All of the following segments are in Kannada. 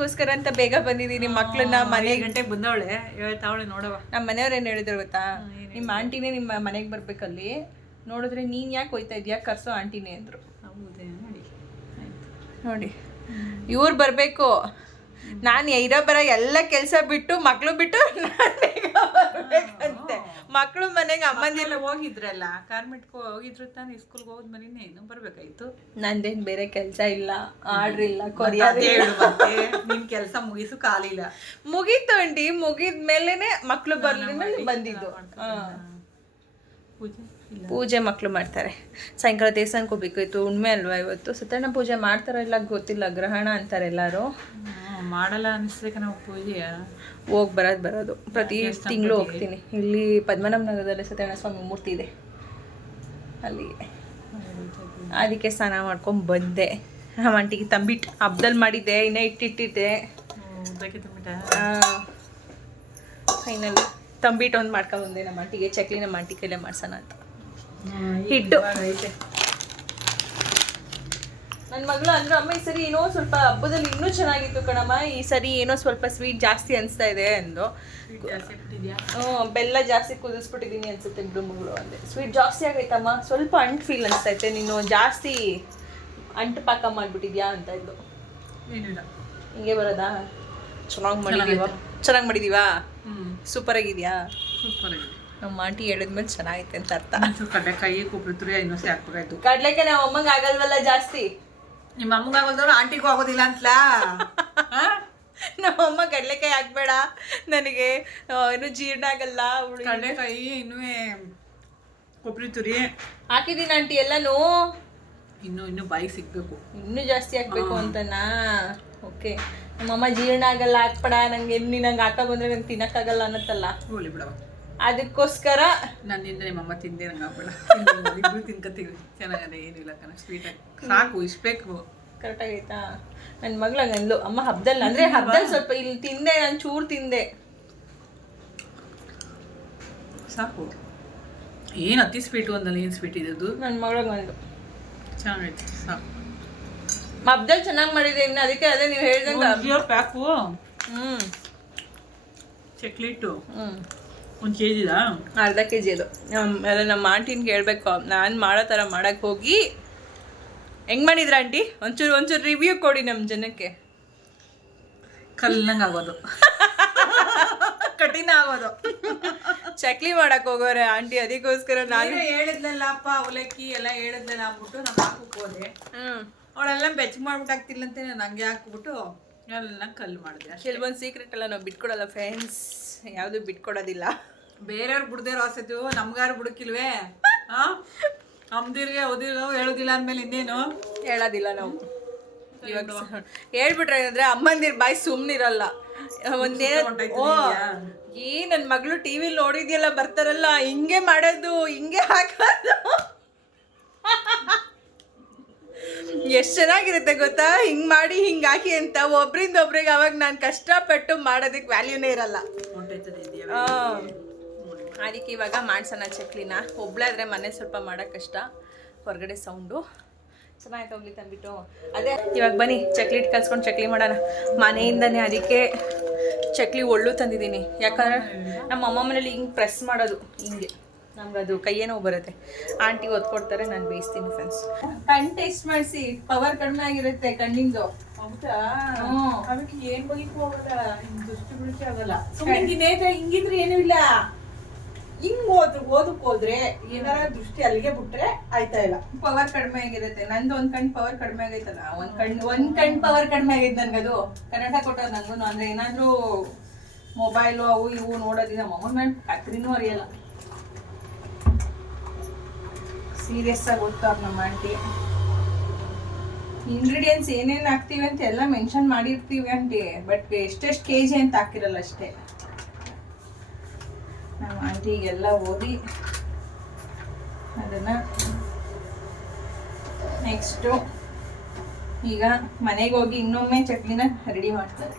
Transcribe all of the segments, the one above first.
ಆಂಟಿಗೋಸ್ಕರ ಅಂತ ಬೇಗ ಬಂದಿದ್ದೀನಿ. ಮಕ್ಳನ್ನ ಮನೆ ಗಂಟೆಗೆ ಬಂದವಳೆ ಹೇಳ್ತಾವಳೆ ನೋಡವ. ನಮ್ಮ ಮನೆಯವ್ರು ಏನು ಹೇಳಿದ್ರು ಗೊತ್ತಾ, ನಿಮ್ಮ ಆಂಟಿನೇ ನಿಮ್ಮ ಮನೆಗೆ ಬರ್ಬೇಕಲ್ಲಿ ನೋಡಿದ್ರೆ ನೀನು ಯಾಕೆ ಹೋಯ್ತಾ ಇದೆಯಾ, ಕರ್ಸೋ ಆಂಟಿನೇ ಅಂದರು. ನೋಡಿ ಇವ್ರು ಬರಬೇಕು, ನಾನು ಇರೋ ಬರ ಎಲ್ಲ ಕೆಲಸ ಬಿಟ್ಟು ಮಕ್ಳು ಬಿಟ್ಟು ಬರ್ಬೇಕಂತೆ. ಮಕ್ಳು ಮನೆಗೆ ಅಮ್ಮಂದಿಲ್ಲ ಹೋಗಿದ್ರಲ್ಲ ಕಾರ್ಮೆಂಟ್ಗೆ ಹೋಗಿದ್ರು ತಾನೇ, ಸ್ಕೂಲ್ಗೆ ಹೋದ್ ಮನೇನೆ ಇನ್ನು ಬರ್ಬೇಕಾಯ್ತು. ನಂದೇನು ಬೇರೆ ಕೆಲಸ ಇಲ್ಲ, ಆರ್ಡ್ರ್ ಇಲ್ಲ, ಕೊರಿಯರ್ ನಿನ್ ಕೆಲಸ ಮುಗಿಸು ಕಾಲಿಲ್ಲ. ಮುಗೀತು ಆಂಟಿ, ಮುಗಿದ್ಮೇಲೆ ಮಕ್ಳು ಬರ್ಲಿಲ್ಲ ಬಂದಿದ್ದು. ಪೂಜೆ ಮಕ್ಳು ಮಾಡ್ತಾರೆ. ಸಾಯಂಕಾಲ ದೇವಸ್ಥಾನಕ್ಕೆ ಹೋಗ್ಬೇಕಾಯ್ತು, ಉಣ್ಮೆ ಅಲ್ವಾ ಇವತ್ತು. ಸತ್ಯನಾರಾಯಣ ಪೂಜೆ ಮಾಡ್ತಾರೋ ಇಲ್ಲ ಗೊತ್ತಿಲ್ಲ, ಗ್ರಹಣ ಅಂತಾರೆ ಎಲ್ಲರೂ. ಮಾಡಲ್ಲ ಅನಿಸ್ಬೇಕು ನಾವು ಪೂಜೆ. ಹೋಗಿ ಬರೋದು ಪ್ರತಿ ತಿಂಗಳು ಹೋಗ್ತೀನಿ. ಇಲ್ಲಿ ಪದ್ಮನಾಭ ನಗರದಲ್ಲಿ ಸತ್ಯನಾರಾಯಣ ಸ್ವಾಮಿ ಮೂರ್ತಿ ಇದೆ, ಅಲ್ಲಿಗೆ ಅದಕ್ಕೆ ಸ್ನಾನ ಮಾಡ್ಕೊಂಡು ಬಂದೆ. ನಮ್ಮ ಆಂಟಿಗೆ ತಂಬಿಟ್ಟು ಹಬ್ಬದಲ್ಲಿ ಮಾಡಿದ್ದೆ, ಇನ್ನೂ ಇಟ್ಟಿದ್ದೆ. ಫೈನಲ್ ತಂಬಿಟ್ಟು ಒಂದು ಮಾಡ್ಕೊಂಡು ಬಂದೆ ನಮ್ಮ ಆಂಟಿಗೆ. ಚಕ್ಲಿ ನಮ್ಮ ಆಂಟಿ ಕೈಲೇ ಮಾಡ್ಸೋಣ ಅಂತ ಹಿಟ್ಟು. ನನ್ನ ಮಗಳು ಅಂದ್ರು, ಅಮ್ಮ ಈ ಸರಿ ಏನೋ ಸ್ವಲ್ಪ ಹಬ್ಬದಲ್ಲಿ ಇನ್ನೂ ಚೆನ್ನಾಗಿತ್ತು ಕಣಮ್ಮ, ಈ ಸರಿ ಏನೋ ಸ್ವಲ್ಪ ಸ್ವೀಟ್ ಜಾಸ್ತಿ ಅನಿಸ್ತಾ ಇದೆ ಅಂದು. ಬೆಲ್ಲ ಜಾಸ್ತಿ ಕುದಿಸ್ಬಿಟ್ಟಿದ್ದೀನಿ ಅನ್ಸುತ್ತೆ ಬಿಡು ಮಗಳು ಅಂದೆ. ಸ್ವೀಟ್ ಜಾಸ್ತಿ ಆಗೈತಮ್ಮ, ಸ್ವಲ್ಪ ಅಂಟು ಫೀಲ್ ಅನಿಸ್ತೈತೆ, ನೀನು ಜಾಸ್ತಿ ಅಂಟು ಪಾಕ ಮಾಡಿಬಿಟ್ಟಿದ್ಯಾ ಅಂತ ಇದ್ದು. ಹಿಂಗೆ ಬರೋದಾ? ಚೆನ್ನಾಗಿ ಮಾಡಿದೀವಾ? ಸೂಪರ್ ಆಗಿದ್ಯಾ? ಸೂಪರ್ ಆಗಿದೆ. ನಮ್ಮ ಆಂಟಿ ಹೇಳಿದ್ಮೇಲೆ ಚೆನ್ನಾಗೈತೆ ಅಂತ ಅರ್ಥ. ಕಡಲೆಕಾಯಿ ಕೊಬ್ಬರಿ ತುರಿ ಇನ್ನೂ ಹಾಕ್ಬೇಕಾಯ್ತು. ಕಡ್ಲೆಕಾಯಿ ನಮ್ಮ ಅಮ್ಮಂಗೆ ಆಗಲ್ವಲ್ಲ ಜಾಸ್ತಿ. ನಿಮ್ಮ ಅಮ್ಮಂಗೆ ಆಗೋದವ್ರು ಆಂಟಿಗೂ ಆಗೋದಿಲ್ಲ ಅಂತಲಾ? ನಮ್ಮಮ್ಮ ಕಡಲೆಕಾಯಿ ಹಾಕ್ಬೇಡ ನನಗೆ ಏನು ಜೀರ್ಣ ಆಗಲ್ಲ. ಕಡಲೆಕಾಯಿ ಇನ್ನೂ ಕೊಬ್ಬರಿ ತುರಿ ಹಾಕಿದ್ದೀನಿ ಆಂಟಿ ಎಲ್ಲನೂ. ಇನ್ನೂ ಬಾಯಿಗೆ ಸಿಗ್ಬೇಕು, ಇನ್ನೂ ಜಾಸ್ತಿ ಹಾಕ್ಬೇಕು ಅಂತನಾ? ಓಕೆ. ನಮ್ಮಮ್ಮ ಜೀರ್ಣ ಆಗಲ್ಲ ಹಾಕ್ಬೇಡ ನಂಗೆ, ನಂಗೆ ಹಾಕ ಬಂದ್ರೆ ನಂಗೆ ತಿನ್ನಕ್ಕಾಗಲ್ಲ ಅನ್ನತ್ತಲ್ಲ, ಹೋಗ್ಲಿ ಬಿಡವ. ಅದಕ್ಕೋಸ್ಕರ ನನ್ನಿಂದ ನಿಮ್ಮಮ್ಮ ತಿಂದೆ ನಂಗೆ ಹಾಕ್ಬೇಡ. ಇಬ್ರು ತಿನ್ಕತ್ತೀವಿ, ಚೆನ್ನಾಗದೆ, ಏನಿಲ್ಲ ಕಣ, ಸ್ವೀಟಾಗಿ ಸಾಕು, ಇಷ್ಟಬೇಕು. ಕರೆಕ್ಟಾಗೈತಾ? ನನ್ನ ಮಗಳು ಹಂಗಂದ್ಲು, ಅಮ್ಮ ಹಬ್ಬದಲ್ಲಿ ಅಂದರೆ ಹಬ್ಬದಲ್ಲಿ ಸ್ವಲ್ಪ ಇಲ್ಲಿ ತಿಂದೆ, ನಾನು ಚೂರು ತಿಂದೆ ಸಾಕು. ಏನು ಅತಿ ಸ್ವೀಟು ಅಂದಲ್ಲ, ಏನು ಸ್ವೀಟ್ ಇದ್ದು ನನ್ನ ಮಗಳಿಗೆ ಒಂದು ಚೆನ್ನಾಗೈತೆ ಸಾಕು. ಹಬ್ಬದಲ್ಲಿ ಚೆನ್ನಾಗಿ ಮಾಡಿದೆ ಇನ್ನು, ಅದಕ್ಕೆ ಅದೇ ನೀವು ಹೇಳ್ದಂಗೆ ಪ್ಯಾಕು. ಚಕ್ಲೇಟು 1 kg ಅರ್ಧ kg ಅದು. ನಮ್ಮ ಆಂಟಿನ್ಗೆ ಹೇಳ್ಬೇಕು, ನಾನು ಮಾಡೋ ಥರ ಮಾಡೋಕ್ಕೆ ಹೋಗಿ ಹೆಂಗೆ ಮಾಡಿದ್ರ ಆಂಟಿ? ಒಂಚೂರು ರಿವ್ಯೂ ಕೊಡಿ ನಮ್ಮ ಜನಕ್ಕೆ. ಕಲ್ಲಂಗೆ ಆಗೋದು, ಕಠಿಣ ಆಗೋದು. ಚಕ್ಲಿ ಮಾಡಕ್ಕೆ ಹೋಗೋರೆ ಆಂಟಿ, ಅದಕ್ಕೋಸ್ಕರ ನಾನು ಹೇಳಿದ್ನಲ್ಲ ಅಪ್ಪ, ಅವಲಕ್ಕಿ ಎಲ್ಲ ಹೇಳಿದ್ನಲ್ಲ ಅಂದ್ಬಿಟ್ಟು ನಾನು ಹಾಕಕ್ಕೆ ಹೋದೆ. ಅವಳೆಲ್ಲ ಬೆಚ್ಚಗೆ ಮಾಡ್ಬಿಟ್ಟು ಹಾಕ್ತಿಲ್ಲ ಅಂತ ನಾನು ಹಂಗೆ ಹಾಕ್ಬಿಟ್ಟು ಎಲ್ಲ ಕಲ್ಲು ಮಾಡಿದೆ. ಕೆಲವೊಂದು ಸೀಕ್ರೆಟ್ ಎಲ್ಲ ನಾವು ಬಿಟ್ಕೊಡಲ್ಲ ಫ್ರೆಂಡ್ಸ್, ಯಾವುದು ಬಿಟ್ಕೊಡೋದಿಲ್ಲ. ಬೇರೆಯವ್ರು ಬಿಡ್ದೇರೋ ಆಸೆತು, ನಮ್ಗಾರು ಬಿಡಕ್ಕಿಲ್ವೇ? ಅಮ್ದಿರ್ಗೆ ಓದಿರೋ ಹೇಳೋದಿಲ್ಲ ಅಂದಮೇಲೆ ಇನ್ನೇನು ಹೇಳೋದಿಲ್ಲ ನಾವು. ಇವಾಗ ಹೇಳ್ಬಿಟ್ರೆ ಏನಂದ್ರೆ ಅಮ್ಮಂದಿರ್ ಬಾಯಿ ಸುಮ್ಮನಿರಲ್ಲ. ಒಂದೇ ನನ್ನ ಮಗಳು ಟಿವಿಲಿ ನೋಡಿದ್ಯಲ್ಲ, ಬರ್ತಾರಲ್ಲ ಹಿಂಗೆ ಮಾಡೋದು, ಹಿಂಗೆ ಹಾಕೋದು, ಎಷ್ಟು ಚೆನ್ನಾಗಿರುತ್ತೆ ಗೊತ್ತಾ? ಹಿಂಗೆ ಮಾಡಿ ಹಿಂಗೆ ಹಾಕಿ ಅಂತ ಒಬ್ರಿಂದ ಒಬ್ರಿಗೆ. ಅವಾಗ ನಾನು ಕಷ್ಟಪಟ್ಟು ಮಾಡೋದಕ್ಕೆ ವ್ಯಾಲ್ಯೂನೇ ಇರಲ್ಲ. ಅದಕ್ಕೆ ಇವಾಗ ಮಾಡ್ಸೋಣ ಚಕ್ಲಿನ. ಒಬ್ಳಾದ್ರೆ ಮನೆ ಸ್ವಲ್ಪ ಮಾಡೋಕ್ಕೆ ಕಷ್ಟ, ಹೊರಗಡೆ ಸೌಂಡು ಚೆನ್ನಾಗಿ ಹೋಗ್ಲಿ ತಂದ್ಬಿಟ್ಟು. ಅದೇ ಇವಾಗ ಬನ್ನಿ ಚಕ್ಲಿ ಇಟ್ಟು ಕಲ್ಸ್ಕೊಂಡು ಚಕ್ಲಿ ಮಾಡೋಣ ಮನೆಯಿಂದನೇ. ಅದಕ್ಕೆ ಚಕ್ಲಿ ಒಳ್ಳು ತಂದಿದ್ದೀನಿ, ಯಾಕಂದರೆ ನಮ್ಮ ಅಮ್ಮ ಮನೇಲಿ ಹಿಂಗೆ ಪ್ರೆಸ್ ಮಾಡೋದು ಹಿಂಗೆ, ನಮ್ಗೆ ಅದು ಕೈಯೇ ನೋವು ಬರುತ್ತೆ. ಆಂಟಿ ಒತ್ಕೊಡ್ತಾರೆ, ನಾನು ಬೇಯಿಸ್ತೀನಿ ಫ್ರೆಂಡ್ಸ್. ಕಣ್ಣು ಟೇಸ್ಟ್ ಮಾಡಿಸಿ, ಪವರ್ ಕಡಿಮೆ ಆಗಿರುತ್ತೆ ಕಣ್ಣಿಂದು. ಹೌದಾ? ಅದಕ್ಕೆ ಏನು ಬೈಕ್ ಹೋಗಲ್ಲ, ದೃಷ್ಟಿ ಬಿಡಿಕೆ ಆಗಲ್ಲ. ಹಿಂಗಿದ್ರೆ ಏನೂ ಇಲ್ಲ, ಹಿಂಗ್ ಓದಕ್ ಹೋದ್ರೆ ಏನಾರ ದೃಷ್ಟಿ ಅಲ್ಲಿಗೆ ಬಿಟ್ರೆ ಆಯ್ತಾ ಇಲ್ಲ. ಪವರ್ ಕಡಿಮೆ ಆಗಿರುತ್ತೆ ನಂದು. ಒಂದ್ ಕಣ್ ಪವರ್ ಕಡಿಮೆ ಆಗೈತಲ್ಲ, ಒಂದ್ ಕಣ್ ಪವರ್ ಕಡಿಮೆ ಆಗೈತೆ ನನ್ಗದು. ಕನ್ನಡ ಕೊಟ್ಟೋದು ನಂಗೂ. ಅಂದ್ರೆ ಏನಾದ್ರೂ ಮೊಬೈಲು ಅವು ಇವು ನೋಡೋದಿಲ್ಲ. ಅಮ್ಮನ ಮೇಲೆ ಕತ್ರಿನೂ ಅರಿಯಲ್ಲ. ಸೀರಿಯಸ್ ಆಗಿ ಓದ್ತಾರ ನಮ್ಮ ಆಂಟಿ. ಇಂಗ್ರೀಡಿಯೆಂಟ್ಸ್ ಏನೇನು ಹಾಕ್ತೀವಿ ಅಂತ ಎಲ್ಲ ಮೆನ್ಷನ್ ಮಾಡಿರ್ತೀವಿ ಆಂಟಿ, ಬಟ್ ಎಷ್ಟೆಷ್ಟು kg ಅಂತ ಹಾಕಿರಲ್ಲ ಅಷ್ಟೇ. ನಮ್ಮ ಆಂಟಿಗೆಲ್ಲ ಓದಿ ಅದನ್ನು ನೆಕ್ಸ್ಟು ಈಗ ಮನೆಗೆ ಹೋಗಿ ಇನ್ನೊಮ್ಮೆ ಚಟ್ನಿನ ರೆಡಿ ಮಾಡ್ತಾರೆ.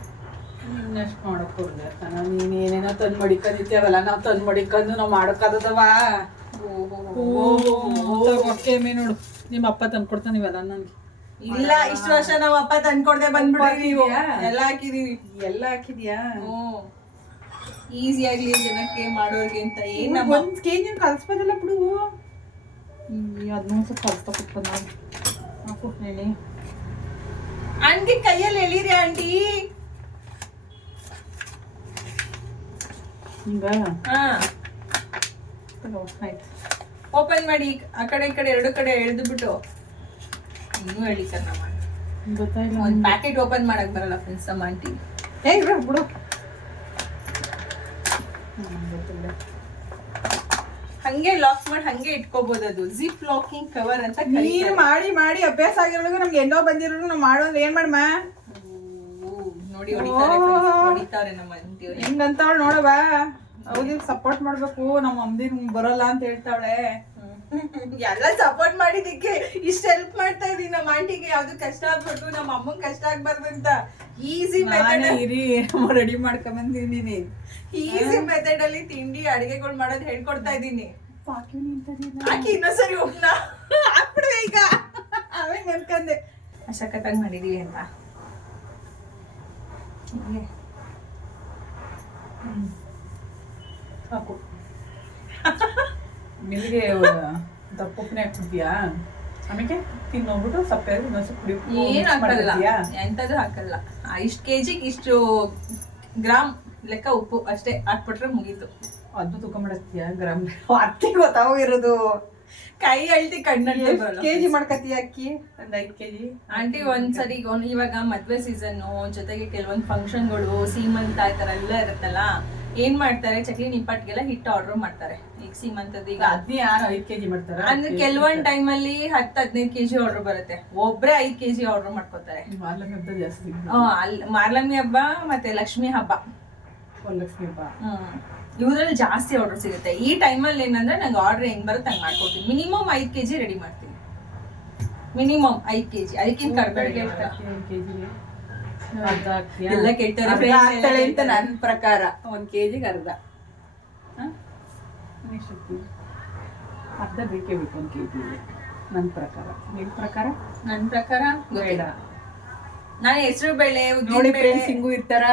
ಇನ್ನಷ್ಟು ಮಾಡಕ್ಕೆ ಹೋಗ್ದೆ ನೀನು ಏನೇನೋ ತಂದು ಮಡಿಕೊಂಡಿದ್ದೇವಲ್ಲ, ನಾವು ತಂದು ಮಡಿಕೊಂಡು ನಾವು ಮಾಡೋಕ್ಕಾದದವ. ಹೊಟ್ಟೆ ಮೇ ನೋಡು, ನಿಮ್ಮ ಅಪ್ಪ ತಂದು ಕೊಡ್ತಾನೆ ಇವೆಲ್ಲ ನನಗೆ. ಇಲ್ಲ ಇಷ್ಟು ವರ್ಷ ನಮ್ಮ ಅಪ್ಪ ತಂದ್ಕೊಡ್ದೆ ಬಂದ್ಬಿಡ್ರಿ ನೀವು ಎಲ್ಲ ಹಾಕಿದೀವಿ. ಎಲ್ಲ ಹಾಕಿದ್ಯಾ? ಈಸಿ ಆಗ್ಲಿ ಜನಕ್ಕೆ ಮಾಡೋರ್ಗೆ ಅಂತ ಏನ್ ನಮ್ಮ 1 kg ಕಲ್ಸ್ಬೋದಲ್ಲ ಬಿಡು. ಅದನ್ನ ಸ್ವಲ್ಪ ಕಲ್ಸ್ತಾ ಕುತ್ಕೊಂಡ್ ಹಾಕು ಹೇಳಿ. ಆಂಟಿ ಕೈಯಲ್ಲಿ ಎಳೀರಿ ಆಂಟಿ. ಹಿಂಗ ಆಯ್ತು, ಓಪನ್ ಮಾಡಿ. ಆ ಕಡೆ ಈ ಕಡೆ ಎರಡು ಕಡೆ ಎಳ್ದು ಬಿಟ್ಟು ಇನ್ನೂ ಎಳಿತಾರ ನಮ್ಮ ಗೊತ್ತಾಯಿಲ್ಲ. ಒಂದು ಪ್ಯಾಕೆಟ್ ಓಪನ್ ಮಾಡಕ್ ಬರಲ್ಲ ಫ್ರೆಂಡ್ಸ್ ನಮ್ಮ ಆಂಟಿ. ಬಿಡು. ಹಂಗೆ ಲಾಕ್ ಮಾಡಿ ಹಂಗೆ ಇಟ್ಕೋಬಹುದು. ಅದು ಜಿಪ್ ಲಾಕಿಂಗ್ ಕವರ್ ಅಂತ ನೀನು ಮಾಡಿ ಮಾಡಿ ಅಭ್ಯಾಸ ಆಗಿರೋದು ನಮ್ಗೆ ಎಲ್ಲೋ ಬಂದಿರೋದು ನಾವು ಮಾಡೋದು ಏನ್ ಮಾಡಮ್ಮ. ನೋಡಿ ಹೊಡಿತಾರೆ ನಮ್ಮ ಅಂತೀವ್ರು. ಹೆಂಗಂತಾವಳು ನೋಡವ. ಹೌದು ಸಪೋರ್ಟ್ ಮಾಡ್ಬೇಕು. ನಮ್ಮ ಅಮ್ಮದಿನ್ ಬರಲ್ಲ ಅಂತ ಹೇಳ್ತಾವಳೆ. ಎಲ್ಲ ಸಪೋರ್ಟ್ ಮಾಡಿದಕ್ಕೆ ಇಷ್ಟ ಹೆಲ್ಪ್ ಮಾಡ್ತಾ ಇದೀನಿ ನಮ್ಮ ಆಂಟಿಗೆ. ಯಾವ್ದು ಕಷ್ಟ ಆಗ್ಬಿಟ್ಟು ನಮ್ಮ ಅಮ್ಮಂಗ್ ಕಷ್ಟ ಆಗ್ಬಾರ್ದು ಅಂತ ಈಸಿ ಮೆಥಡ್ ಇರಿ ರೆಡಿ ಮಾಡ್ಕೊಂಡ್ ಬಂದಿದ್ದೀನಿ. ಈಸಿ ಮೆಥಡ್ ಅಲ್ಲಿ ತಿಂಡಿ ಅಡಿಗೆಗಳು ಮಾಡೋದು ಹೇಳ್ಕೊಡ್ತಾ ಇದೀನಿ. ಹಾಕಿ ಇನ್ನೊಂದ್ಸರಿ ಒಪ್ನ ಹಾಕ್ಬಿಡುವೆ ಈಗ. ಅವೇ ನೆನ್ಕಂದೆ ಸಖತ್ತಾಗಿ ಮಾಡಿದೀವಿ ಅಂತ. ಸಾಕು. ಮಿಲ್ಗೆ ದಪ್ಪನೆ ಹಾಕ್ಬಿಡ್ತೀಯಾ? ಆಮೇಲೆ ತಿನ್ನೋಗ್ಬಿಟ್ಟು ಸಪ್ಪೆ ಇನ್ನೊಂದ್ಸಲ ಕುಡಿ. ಏನ್ ಹಾಕಲ್ಲ, ಎಂತದ್ದು ಹಾಕಲ್ಲ. ಇಷ್ಟು ಕೆಜಿಗೆ ಇಷ್ಟು ಗ್ರಾಮ್ ಲೆಕ್ಕ ಉಪ್ಪು ಅಷ್ಟೇ ಹಾಕ್ಬಿಟ್ರೆ ಮುಗೀತು. ಅದು ತೂಕ ಮಾಡತ್ತೀಯ ಗ್ರಾಮ್? ಅಕ್ಕಿ ಗೊತ್ತಾಗಿರೋದು. ಕೈ ಅಳ್ತಿ ಕಣ್ಣಲ್ಲಿ ಕೆಜಿ ಮಾಡ್ಕತ್ತೀಯ ಅಕ್ಕಿ? ಒಂದ್ 5 kg. ಆಂಟಿ ಒಂದ್ಸರಿ ಇವಾಗ ಮದ್ವೆ ಸೀಸನ್ ಜೊತೆಗೆ ಕೆಲವೊಂದ್ ಫಂಕ್ಷನ್ಗಳು ಸೀಮಂತ ಈ ತರ ಎಲ್ಲ ಇರುತ್ತಲ್ಲ, ಏನ್ ಮಾಡ್ತಾರೆ ಚಕ್ಲಿ ನಿಪ್ಪಟ್ಟಿಗೆಲ್ಲ ಹಿಟ್ಟು ಆರ್ಡರ್ ಮಾಡ್ತಾರೆ. ಈಗ ಸೀಮಂತದ ಈಗ ಅದ್ನೇ ಯಾರು 5 kg ಮಾಡ್ತಾರ? ಅಂದ್ರೆ ಕೆಲವೊಂದ್ ಟೈಮ್ ಅಲ್ಲಿ 10-15 kg ಆರ್ಡರ್ ಬರುತ್ತೆ. ಒಬ್ರೆ 5 kg ಆರ್ಡರ್ ಮಾಡ್ಕೋತಾರೆ. ಮಾರ್ಲಮಿ ಹಬ್ಬ ಜಾಸ್ತಿ. ಮಾರ್ಲಮಿ ಹಬ್ಬ ಮತ್ತೆ ಲಕ್ಷ್ಮಿ ಹಬ್ಬ. ಲಕ್ಷ್ಮಿ ಹಬ್ಬ ಇವ್ರಲ್ಲಿ ಜಾಸ್ತಿ ಆರ್ಡರ್ ಸಿಗುತ್ತೆ. ಈ ಟೈಮಲ್ಲಿ ಏನಂದ್ರೆ ನಂಗೆ ಆರ್ಡರ್ ಹೆಂಗ್ ಬರುತ್ತೆ ಹಂಗೆ ಮಾಡ್ಕೊಡ್ತೀನಿ. ಮಿನಿಮಮ್ 5 kg ರೆಡಿ ಮಾಡ್ತೀನಿ. ಮಿನಿಮಮ್ 5 kg, ಅದಕ್ಕಿಂತ ಕಡಿಮೆ. ಎಲ್ಲ ಕೇಳ್ತಾರೆ ಅಂತ ನನ್ನ ಪ್ರಕಾರ 1 kg ಅರ್ಧ. ಅರ್ಧ ಬೇಕೇ ಬೇಕು 1 kg ನನ್ನ ಪ್ರಕಾರ. ನಿನ್ ಪ್ರಕಾರ? ನನ್ನ ಪ್ರಕಾರ ಬೇಡ. ನಾನು ಹೆಸರು ಬೇಳೆ ನೋಡಿ ಫ್ರೆಂಡ್ಸ್ ಹಿಂಗೂ ಇರ್ತಾರ.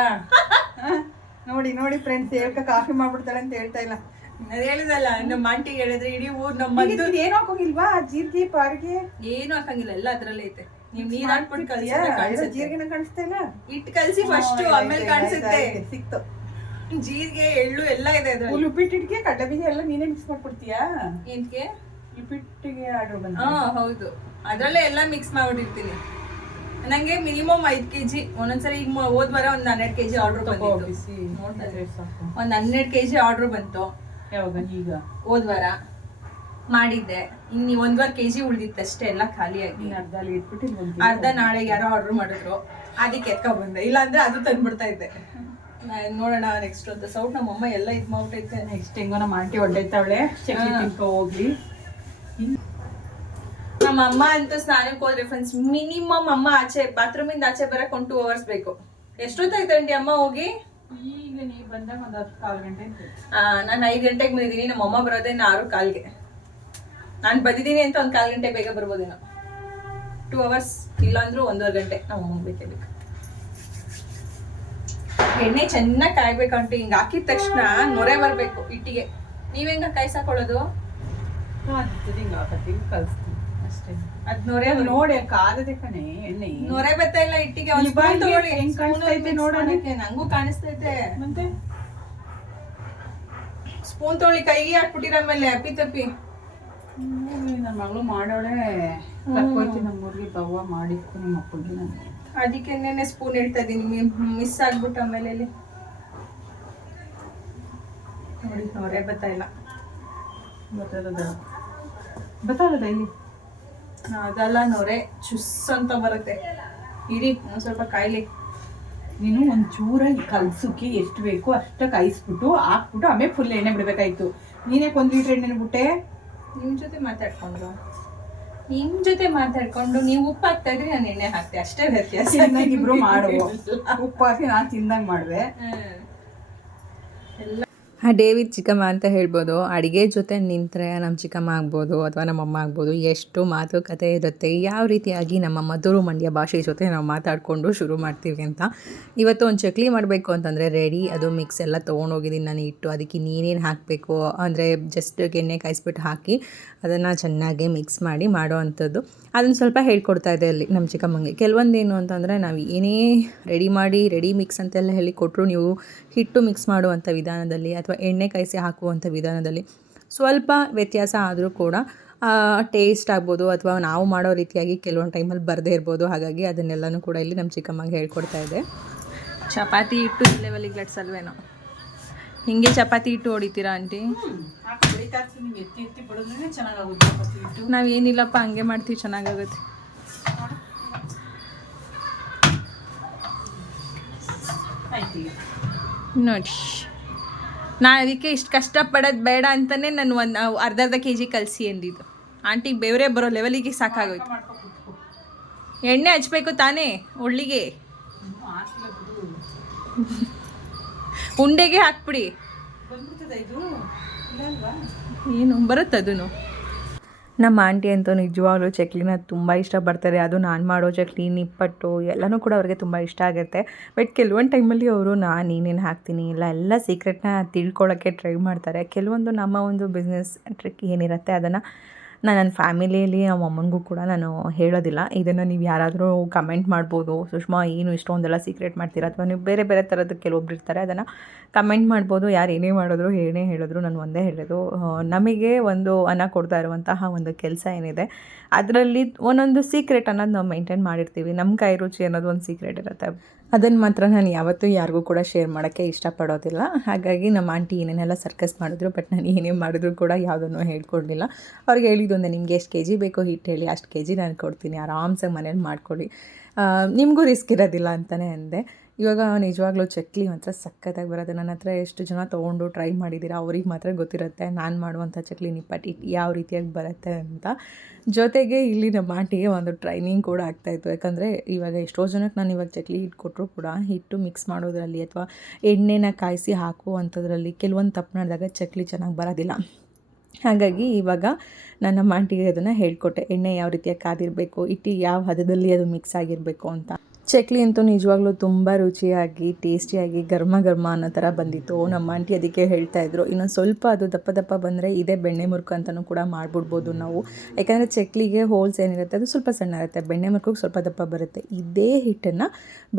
ನೋಡಿ ನೋಡಿ ಫ್ರೆಂಡ್ಸ್ ಹೇಳ್ಕ ಕಾಫಿ ಮಾಡ್ಬಿಡ್ತಾಳೆ ಅಂತ ಹೇಳ್ತಾ ಇಲ್ಲ. ಹೇಳಿದಲ್ಲ ನಮ್ಮ ಆಂಟಿಗೆ ಹೇಳಿದ್ರೆ ಇಡೀ ಊರ್ ನಮ್ಮ ಏನು ಹಾಕೋಗಿಲ್ವಾ? ಜೀರಿಗೆ ಪಾರಿಗೆ ಏನು ಹಾಕಂಗಿಲ್ಲ, ಎಲ್ಲ ಅದ್ರಲ್ಲೇ ಐತೆ. ನೀವ್ ನೀರ್ ಹಾಕ್ಬಿಟ್ಟು ಕಲ್ಸಿ. ಜೀರಿಗೆನ ಕಾಣಿಸ್ತಾ ಇಲ್ಲ? ಇಟ್ಟು ಕಲ್ಸಿ ಫಸ್ಟ್, ಆಮೇಲೆ ಕಾಣಿಸುತ್ತೆ. ಸಿಕ್ತು. ಜೀರಿಗೆ ಎಳ್ಳು ಎಲ್ಲ ಇದೆ ಅದ್ರಲ್ಲಿ. ಉಪ್ಪಿಟ್ಟಿಗೆ ಕಡಲೆ ಬೀಜ ಎಲ್ಲ ನೀನೇ ಮಿಕ್ಸ್ ಮಾಡ್ಕೊಡ್ತೀಯಾ? ಏನ್ಕೆ? ಉಪ್ಪಿಟ್ಟಿಗೆ ಆರ್ಡರ್ ಬಂದ. ಹೌದು, ಅದ್ರಲ್ಲೇ ಎಲ್ಲ ಮಿಕ್ಸ್ ಮಾಡ್ಬಿಟ್ಟಿರ್ತೀನಿ. ನಂಗೆ ಮಿನಿಮಮ್ 5 kg. ಒಂದೊಂದ್ಸರಿ ಈಗ ಹೋದ್ ವಾರ ಒಂದ್ 12 kg ಆರ್ಡರ್ ಬಂದಿತ್ತು. ಒಂದ್ 12 kg ಆರ್ಡರ್ ಬಂತು. ಯಾವಾಗ? ಈಗ ಹೋದ್ ವಾರ ಮಾಡಿದ್ದೆ. ಇನ್ನು 1.5 kg ಉಳ್ದಿತ್ತು ಅಷ್ಟೇ, ಎಲ್ಲ ಖಾಲಿಯಾಗಿ. ಅರ್ಧ ನಾಳೆಗೆ ಯಾರೋ ಆರ್ಡರ್ ಮಾಡಿದ್ರು, ಅದಕ್ಕೆ ಎತ್ಕೊ ಬಂದೆ. ಇಲ್ಲಾಂದ್ರೆ ಅದು ತಂದ್ಬಿಡ್ತಾ ಇದ್ದೆ. ನೋಡೋಣ ನೆಕ್ಸ್ಟ್ ಅಂತ ಸೌಟ್ ನಮ್ಮಮ್ಮ ಎಲ್ಲ ಇದ್ ಮಾಡ್ಬಿಟ್ಟೈತೆ. ನೆಕ್ಸ್ಟ್ ಹೆಂಗೋ ನಮ್ಮ ಆಂಟಿ ಹೊಡ್ಡೈತಾವಳೆ, ಚಕ್ಲಿ ತಿನ್ಕೊ ಹೋಗ್ಲಿ. ನಮ್ಮ ಅಮ್ಮ ಅಂತೂ ಸ್ನಾನಕ್ಕೆ ಹೋದ್ರೆ ಫ್ರೆಂಡ್ಸ್ ಮಿನಿಮಮ್ ಅಮ್ಮ ಆಚೆ ಬಾತ್ರೂಮ್ ಇಂದ ಆಚೆ ಬರಕ್ 1 2 hours ಬೇಕು. ಎಷ್ಟೊತ್ತಾಯ್ತು ಆಂಟಿ ಅಮ್ಮ ಹೋಗಿ? ಈಗ ನೀ ಬಂದಾಗ ಒಂದ್ 10-15 ಗಂಟೆ. ನಾನು 5 ಗಂಟೆಗೆ ಬಂದಿದ್ದೀನಿ. ನಮ್ಮ ಅಮ್ಮ ಬರೋದೇ 6:15ಗೆ. ನಾನು ಬಂದಿದ್ದೀನಿ ಅಂತ 1/4 ಗಂಟೆ ಬೇಗ ಬರ್ಬೋದೇನೋ. 2 hours ಇಲ್ಲಾಂದ್ರೂ 1.5 ಗಂಟೆ ನಮ್ಮ ಅಮ್ಮ ಬೇಕೇ ಬೇಕು. ಎಣ್ಣೆ ಚೆನ್ನಾಗಿ ಕಾಯ್ಬೇಕಂಟು. ಹಿಂಗೆ ಹಾಕಿದ ತಕ್ಷಣ ನೊರೆ ಬರ್ಬೇಕು ಹಿಟ್ಟಿಗೆ. ನೀವೆಂಗ ಕಾಯ್ಸಾಕೊಳ್ಳೋದು? ಕಲಿಸ್ತೀನಿ ಅಷ್ಟೇ. ಅದ್ ನೊರೆ ನೋಡಿ ಕಾಲದೆ ಕಣೆ ಎಣ್ಣೆ. ನೊರೆ ಬರ್ತಾ ಇಲ್ಲ ಹಿಟ್ಟಿಗೆ. ಒಂದ್ ಸ್ಪೂನ್ ತಗೊಳ್ಳಿ. ಹೆಂಗ್ ಕಾಣಿಸ್ತೈತೆ ನೋಡೋಣಕ್ಕೆ. ನಂಗೂ ಕಾಣಿಸ್ತೈತೆ. ಮತ್ತೆ ಸ್ಪೂನ್ ತೊಗೊಳ್ಳಿ. ಕೈಗೆ ಹಾಕ್ಬಿಟ್ಟಿರ ಆಮೇಲೆ ಅಪ್ಪಿ ತಪ್ಪಿ. ನನ್ನ ಮಗಳು ಮಾಡೋಳೆ ಕರ್ಕೊಯ್ತೀನಿ ನಮ್ಮೂರಿಗೆ ಬವ್ವ ಮಾಡಿಕ್ಕು ನಿಮ್ಮ ಅಪ್ಪಗೆ. ನಾನು ಅದಕ್ಕೆ ನೆನ್ನೆ ಸ್ಪೂನ್ ಹೇಳ್ತಾ ಇದೀನಿ, ಮಿಸ್ ಆಗ್ಬಿಟ್ಟು ಆಮೇಲೆ ನೋಡಿ ನೊರೆ ಬರ್ತಾ ಇಲ್ಲ. ಬರ್ತದ ಇಲ್ಲಿ ಅದೆಲ್ಲ ನೊರೆ ಚುಸ್ ಅಂತ ಬರುತ್ತೆ. ಇರಿ ಒಂದ್ ಸ್ವಲ್ಪ ಕಾಯ್ಲಿ. ನೀನು ಒಂಚೂರ ಕಲ್ಸುಕ್ಕಿ ಎಷ್ಟು ಬೇಕು ಅಷ್ಟ ಕಾಯಿಸ್ಬಿಟ್ಟು ಹಾಕ್ಬಿಟ್ಟು ಆಮೇಲೆ ಫುಲ್ ಎಣ್ಣೆ ಬಿಡ್ಬೇಕಾಯ್ತು. ನೀನೇ 1 ಲೀಟರ್ ಎಣ್ಣೆ ಬಿಟ್ಟೆ. ನಿಮ್ ಜೊತೆ ಮಾತಾಡ್ಕೊಂಡು ನೀವು ಉಪ್ಪು ಹಾಕ್ತಾ ಇದ್ರಿ, ನಾನು ಎಣ್ಣೆ ಹಾಕ್ತೆ, ಅಷ್ಟೇ ವ್ಯತ್ಯಾಸ. ಇಬ್ರು ಮಾಡುವ. ಉಪ್ಪು ಹಾಕಿ ನಾನು ತಿಂದಂಗ್ ಮಾಡುವೆ. ಎಲ್ಲ ಡೇವಿಡ್ ಚಿಕ್ಕಮ್ಮ ಅಂತ ಹೇಳ್ಬೋದು. ಅಡುಗೆ ಜೊತೆ ನಿಂತರೆ ನಮ್ಮ ಚಿಕ್ಕಮ್ಮ ಆಗ್ಬೋದು ಅಥವಾ ನಮ್ಮಮ್ಮ ಆಗ್ಬೋದು, ಎಷ್ಟು ಮಾತುಕತೆ ಇರುತ್ತೆ, ಯಾವ ರೀತಿಯಾಗಿ ನಮ್ಮ ಮಧುರು ಮಂಡ್ಯ ಭಾಷೆ ಜೊತೆ ನಾವು ಮಾತಾಡಿಕೊಂಡು ಶುರು ಮಾಡ್ತೀವಿ ಅಂತ. ಇವತ್ತು ಒಂದು ಚಕ್ಲಿ ಮಾಡಬೇಕು ಅಂತಂದರೆ ರೆಡಿ, ಅದು ಮಿಕ್ಸ್ ಎಲ್ಲ ತೊಗೊಂಡೋಗಿದ್ದೀನಿ ನಾನು ಇಟ್ಟು. ಅದಕ್ಕೆ ನೀರೇನು ಹಾಕಬೇಕು ಅಂದರೆ ಜಸ್ಟ್ ಎಣ್ಣೆ ಕಾಯಿಸ್ಬಿಟ್ಟು ಹಾಕಿ ಅದನ್ನು ಚೆನ್ನಾಗಿ ಮಿಕ್ಸ್ ಮಾಡಿ ಮಾಡೋ ಅಂಥದ್ದು. ಅದನ್ನು ಸ್ವಲ್ಪ ಹೇಳ್ಕೊಡ್ತಾ ಇದೆ ಅಲ್ಲಿ ನಮ್ಮ ಚಿಕ್ಕಮ್ಮಂಗೆ. ಕೆಲವೊಂದೇನು ಅಂತಂದರೆ ನಾವು ಏನೇ ರೆಡಿ ಮಿಕ್ಸ್ ಅಂತೆಲ್ಲ ಹೇಳಿ ಕೊಟ್ಟರು, ನೀವು ಹಿಟ್ಟು ಮಿಕ್ಸ್ ಮಾಡುವಂಥ ವಿಧಾನದಲ್ಲಿ ಅಥವಾ ಎಣ್ಣೆ ಕಾಯಿಸಿ ಹಾಕುವಂಥ ವಿಧಾನದಲ್ಲಿ ಸ್ವಲ್ಪ ವ್ಯತ್ಯಾಸ ಆದರೂ ಕೂಡ ಟೇಸ್ಟ್ ಆಗ್ಬೋದು ಅಥವಾ ನಾವು ಮಾಡೋ ರೀತಿಯಾಗಿ ಕೆಲವೊಂದು ಟೈಮಲ್ಲಿ ಬರದೇ ಇರ್ಬೋದು. ಹಾಗಾಗಿ ಅದನ್ನೆಲ್ಲನೂ ಕೂಡ ಇಲ್ಲಿ ನಮ್ಮ ಚಿಕ್ಕಮ್ಮಗೆ ಹೇಳ್ಕೊಡ್ತಾ ಇದೆ. ಚಪಾತಿ ಹಿಟ್ಟು ಈ ಲೆವೆಲಿಗೆ ಲಟ್ಸಲ್ವೇನೋ, ಹಿಂಗೆ ಚಪಾತಿ ಹಿಟ್ಟು ಹೊಡಿತೀರಾ ಆಂಟಿ? ನಾವೇನಿಲ್ಲಪ್ಪ ಹಂಗೆ ಮಾಡ್ತೀವಿ, ಚೆನ್ನಾಗಾಗುತ್ತೆ. ನೋಡಿ, ನಾನು ಅದಕ್ಕೆ ಇಷ್ಟು ಕಷ್ಟಪಡೋದು ಬೇಡ ಅಂತಲೇ ನಾನು ಒಂದು ಅರ್ಧ kg ಕಲಸಿ ಅಂದಿದ್ದು. ಆಂಟಿಗೆ ಬೇವರೇ ಬರೋ ಲೆವೆಲಿಗೆ ಸಾಕಾಗೋಯ್ತು. ಎಣ್ಣೆ ಹಚ್ಬೇಕು ತಾನೇ ಉಳ್ಳಿಗೆ, ಉಂಡೆಗೆ ಹಾಕ್ಬಿಡಿ. ಏನು ಬರುತ್ತದೂ. ನಮ್ಮ ಆಂಟಿ ಅಂತೂ ನಿಜವಾಗ್ಲೂ ಚಕ್ಲಿನ ತುಂಬ ಇಷ್ಟಪಡ್ತಾರೆ. ಅದು ನಾನು ಮಾಡೋ ಚಕ್ಲಿ, ನಿಪ್ಪಟ್ಟು ಎಲ್ಲನೂ ಕೂಡ ಅವ್ರಿಗೆ ತುಂಬ ಇಷ್ಟ ಆಗುತ್ತೆ. ಬಟ್ ಕೆಲವೊಂದು ಟೈಮಲ್ಲಿ ಅವರು ನಾನು ಏನೇನು ಹಾಕ್ತೀನಿ ಎಲ್ಲ ಸೀಕ್ರೆಟ್ನ ತಿಳ್ಕೊಳ್ಳೋಕ್ಕೆ ಟ್ರೈ ಮಾಡ್ತಾರೆ. ಕೆಲವೊಂದು ನಮ್ಮ ಒಂದು ಬಿಸ್ನೆಸ್ ಟ್ರಿಕ್ ಏನಿರುತ್ತೆ ಅದನ್ನು ನನ್ನ ಫ್ಯಾಮಿಲಿಯಲ್ಲಿ ನಮ್ಮ ಅಮ್ಮನಿಗೂ ಕೂಡ ನಾನು ಹೇಳೋದಿಲ್ಲ. ಇದನ್ನು ನೀವು ಯಾರಾದರೂ ಕಮೆಂಟ್ ಮಾಡ್ಬೋದು, ಸುಷ್ಮಾ ಏನು ಇಷ್ಟೊಂದೆಲ್ಲ ಸೀಕ್ರೆಟ್ ಮಾಡ್ತೀರಾ, ಅಥವಾ ನೀವು ಬೇರೆ ಬೇರೆ ಥರದ್ದು ಕೆಲವೊಬ್ರು ಇರ್ತಾರೆ, ಅದನ್ನು ಕಮೆಂಟ್ ಮಾಡ್ಬೋದು. ಯಾರು ಏನೇ ಮಾಡಿದ್ರು ಏನೇ ಹೇಳಿದ್ರು ನಾನು ಒಂದೇ ಹೇಳೋದು, ನಮಗೆ ಒಂದು ಅನ್ನ ಕೊಡ್ತಾ ಇರುವಂತಹ ಒಂದು ಕೆಲಸ ಏನಿದೆ ಅದರಲ್ಲಿ ಒಂದೊಂದು ಸೀಕ್ರೆಟ್ ಅನ್ನೋದು ನಾವು ಮೇಂಟೈನ್ ಮಾಡಿರ್ತೀವಿ. ನಮ್ಮ ಕೈ ರುಚಿ ಅನ್ನೋದು ಒಂದು ಸೀಕ್ರೆಟ್ ಇರುತ್ತೆ. ಅದನ್ನು ಮಾತ್ರ ನಾನು ಯಾವತ್ತೂ ಯಾರಿಗೂ ಕೂಡ ಶೇರ್ ಮಾಡೋಕ್ಕೆ ಇಷ್ಟಪಡೋದಿಲ್ಲ. ಹಾಗಾಗಿ ನಮ್ಮ ಆಂಟಿ ಏನೇನೆಲ್ಲ ಸರ್ಕಸ್ ಮಾಡಿದ್ರು, ಬಟ್ ನಾನು ಏನೇ ಮಾಡಿದ್ರು ಕೂಡ ಯಾವುದನ್ನು ಹೇಳ್ಕೊಡ್ಲಿಲ್ಲ. ಅವ್ರಿಗೆ ಹೇಳಿದ್ದೊಂದೇ, ನಿಮಗೆ ಎಷ್ಟು kg ಬೇಕೋ ಹಿಟ್ಟು ಹೇಳಿ, ಅಷ್ಟು kg ನಾನು ಕೊಡ್ತೀನಿ, ಆರಾಮ್ಸಾಗಿ ಮನೇಲಿ ಮಾಡ್ಕೊಳ್ಳಿ, ನಿಮಗೂ ರಿಸ್ಕ್ ಇರೋದಿಲ್ಲ ಅಂತಲೇ ಅಂದೆ. ಇವಾಗ ನಿಜವಾಗ್ಲೂ ಚಕ್ಲಿ ಮಾತ್ರ ಸಖತ್ತಾಗಿ ಬರುತ್ತೆ. ನನ್ನ ಹತ್ರ ಎಷ್ಟು ಜನ ತೊಗೊಂಡು ಟ್ರೈ ಮಾಡಿದ್ದೀರಾ, ಅವ್ರಿಗೆ ಮಾತ್ರ ಗೊತ್ತಿರುತ್ತೆ ನಾನು ಮಾಡುವಂಥ ಚಕ್ಲಿ ನಿಪ್ಪಟ್ಟು ಯಾವ ರೀತಿಯಾಗಿ ಬರುತ್ತೆ ಅಂತ. ಜೊತೆಗೆ ಇಲ್ಲಿ ನಮ್ಮ ಆಂಟಿಗೆ ಒಂದು ಟ್ರೈನಿಂಗ್ ಕೂಡ ಆಗ್ತಾಯಿತ್ತು. ಯಾಕಂದರೆ ಇವಾಗ ಎಷ್ಟೋ ಜನಕ್ಕೆ ನಾನು ಇವಾಗ ಚಕ್ಲಿ ಹಿಟ್ಟು ಕೊಟ್ಟರು ಕೂಡ ಹಿಟ್ಟು ಮಿಕ್ಸ್ ಮಾಡೋದ್ರಲ್ಲಿ ಅಥವಾ ಎಣ್ಣೆನ ಕಾಯಿಸಿ ಹಾಕುವಂಥದ್ರಲ್ಲಿ ಕೆಲವೊಂದು ತಪ್ಪು ಮಾಡಿದಾಗ ಚಕ್ಲಿ ಚೆನ್ನಾಗಿ ಬರೋದಿಲ್ಲ. ಹಾಗಾಗಿ ಇವಾಗ ನಾನು ನಮ್ಮ ಆಂಟಿಗೆ ಅದನ್ನು ಹೇಳ್ಕೊಟ್ಟೆ, ಎಣ್ಣೆ ಯಾವ ರೀತಿಯಾಗಿ ಕಾದಿರಬೇಕು, ಹಿಟ್ಟು ಯಾವ ಹದದಲ್ಲಿ ಅದು ಮಿಕ್ಸ್ ಆಗಿರಬೇಕು ಅಂತ. ಚಕ್ಲಿ ಅಂತೂ ನಿಜವಾಗ್ಲೂ ತುಂಬ ರುಚಿಯಾಗಿ ಟೇಸ್ಟಿಯಾಗಿ ಗರ್ಮ ಅನ್ನೋ ಥರ ಬಂದಿತ್ತು. ನಮ್ಮ ಆಂಟಿ ಅದಕ್ಕೆ ಹೇಳ್ತಾಯಿದ್ರು, ಇನ್ನೊಂದು ಸ್ವಲ್ಪ ಅದು ದಪ್ಪ ಬಂದರೆ ಇದೇ ಬೆಣ್ಣೆ ಮುರುಕು ಅಂತಲೂ ಕೂಡ ಮಾಡಿಬಿಡ್ಬೋದು ನಾವು. ಯಾಕಂದರೆ ಚಕ್ಲಿಗೆ ಹೋಲ್ಸ್ ಏನಿರುತ್ತೆ ಅದು ಸ್ವಲ್ಪ ಸಣ್ಣ ಇರುತ್ತೆ, ಬೆಣ್ಣೆ ಮುರುಕಿಗೆ ಸ್ವಲ್ಪ ದಪ್ಪ ಬರುತ್ತೆ. ಇದೇ ಹಿಟ್ಟನ್ನು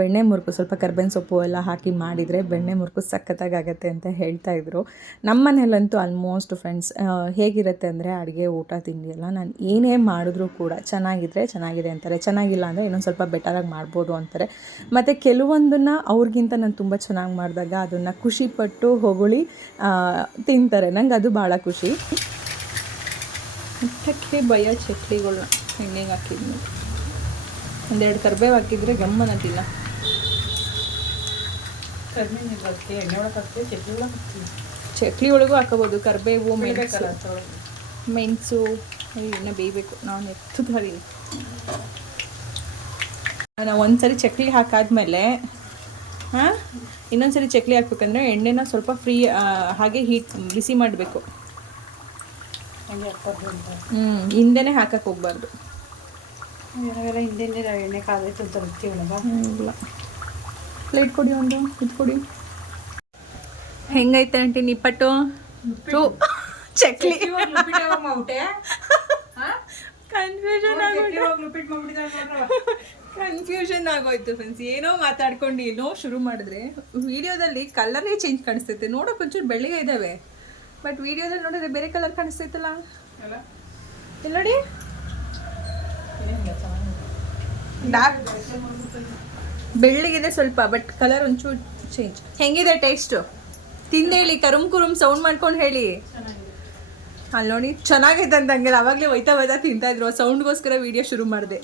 ಬೆಣ್ಣೆ ಮುರುಕು ಸ್ವಲ್ಪ ಕರ್ಬೇವಿನ ಸೊಪ್ಪು ಎಲ್ಲ ಹಾಕಿ ಮಾಡಿದರೆ ಬೆಣ್ಣೆ ಮುರುಕು ಸಖತ್ತಾಗಿ ಆಗುತ್ತೆ ಅಂತ ಹೇಳ್ತಾಯಿದ್ರು. ನಮ್ಮ ಮನೇಲಂತೂ ಆಲ್ಮೋಸ್ಟ್ ಫ್ರೆಂಡ್ಸ್ ಹೇಗಿರುತ್ತೆ ಅಂದರೆ ಅಡುಗೆ ಊಟ ತಿಂಡಿ ಎಲ್ಲ ನಾನು ಏನೇ ಮಾಡಿದ್ರೂ ಕೂಡ ಚೆನ್ನಾಗಿದೆ ಅಂತಾರೆ, ಚೆನ್ನಾಗಿಲ್ಲ ಅಂದರೆ ಇನ್ನೊಂದು ಸ್ವಲ್ಪ ಬೆಟರಾಗಿ ಮಾಡ್ಬೋದು ಅಂತಾರೆ. ಮತ್ತು ಕೆಲವೊಂದನ್ನು ಅವ್ರಿಗಿಂತ ನಾನು ತುಂಬ ಚೆನ್ನಾಗಿ ಮಾಡಿದಾಗ ಅದನ್ನು ಖುಷಿಪಟ್ಟು ಹೊಗಳಿ ತಿಂತಾರೆ. ನಂಗೆ ಅದು ಭಾಳ ಖುಷಿ. ಮುಟ್ಟಕ್ಕೆ ಭಯ ಚಕ್ಲಿಗಳನ್ನ ಎಣ್ಣೆಗೆ ಹಾಕಿದ್ನು. ಒಂದೆರಡು ಕರ್ಬೇವು ಹಾಕಿದರೆ ಗಮ್ಮನತಿಲ್ಲ. ಚಕ್ಲಿ ಒಳಗೂ ಹಾಕೋಬೋದು, ಕರ್ಬೇವು, ಮೆಣಸು ಇನ್ನೂ ಬೇಯಬೇಕು. ನಾನು ಎತ್ತುತ್ತೀನಿ. ನಾವು ಒಂದ್ಸರಿ ಚಕ್ಲಿ ಹಾಕಾದ್ಮೇಲೆ ಇನ್ನೊಂದ್ಸರಿ ಚಕ್ಲಿ ಹಾಕ್ಬೇಕಂದ್ರೆ ಎಣ್ಣೆನ ಸ್ವಲ್ಪ ಹಾಗೆ ಬಿಸಿ ಮಾಡಬೇಕು. ಹಿಂದೆನೇ ಹಾಕಕ್ಕೆ ಹೋಗ್ಬಾರ್ದು. ಹಿಂದೆ ಎಣ್ಣೆ ಕಾದೈತೆ ಅಂತ ಇಲ್ಲ, ಪ್ಲೇಟ್ ಕೊಡಿ, ಒಂದು ಇದು ಕೊಡಿ. ಹೆಂಗೈತೆ ಆಂಟಿ ನಿಪ್ಪಟ್ಟು? ಚಕ್ಲಿ ಕನ್ಫ್ಯೂಷನ್ ಆಗೋಯ್ತು ಫ್ರೆಂಡ್ಸ್. ಏನೋ ಮಾತಾಡ್ಕೊಂಡು ಏನೋ ಶುರು ಮಾಡಿದ್ರೆ ವಿಡಿಯೋದಲ್ಲಿ ಕಲರೇ ಚೇಂಜ್ ಕಾಣಿಸ್ತೈತೆ. ನೋಡೋಕೆ ಒಂಚೂರು ಬೆಳ್ಳಗೆ ಇದ್ದಾವೆ, ಬಟ್ ವಿಡಿಯೋದಲ್ಲಿ ನೋಡಿದ್ರೆ ಬೇರೆ ಕಲರ್ ಕಾಣಿಸ್ತೈತಲ್ಲ. ಇಲ್ಲಿ ನೋಡಿ, ಡಾರ್ಕ್ ಬೆಳ್ಳಗಿದೆ ಸ್ವಲ್ಪ, ಬಟ್ ಕಲರ್ ಒಂಚೂರು ಚೇಂಜ್. ಹೆಂಗಿದೆ ಟೇಸ್ಟು? ತಿಂದೇಳಿ, ಕುರುಮ್ ಸೌಂಡ್ ಮಾಡ್ಕೊಂಡು ಹೇಳಿ. ಅಲ್ಲಿ ನೋಡಿ, ಚೆನ್ನಾಗೈತೆ ಅಂತ ಹಂಗೆ ಅವಾಗಲೇ ಹೋಯ್ತಾ ತಿಂತಾಯಿದ್ರು. ಸೌಂಡ್ಗೋಸ್ಕರ ವಿಡಿಯೋ ಶುರು ಮಾಡಿದೆ.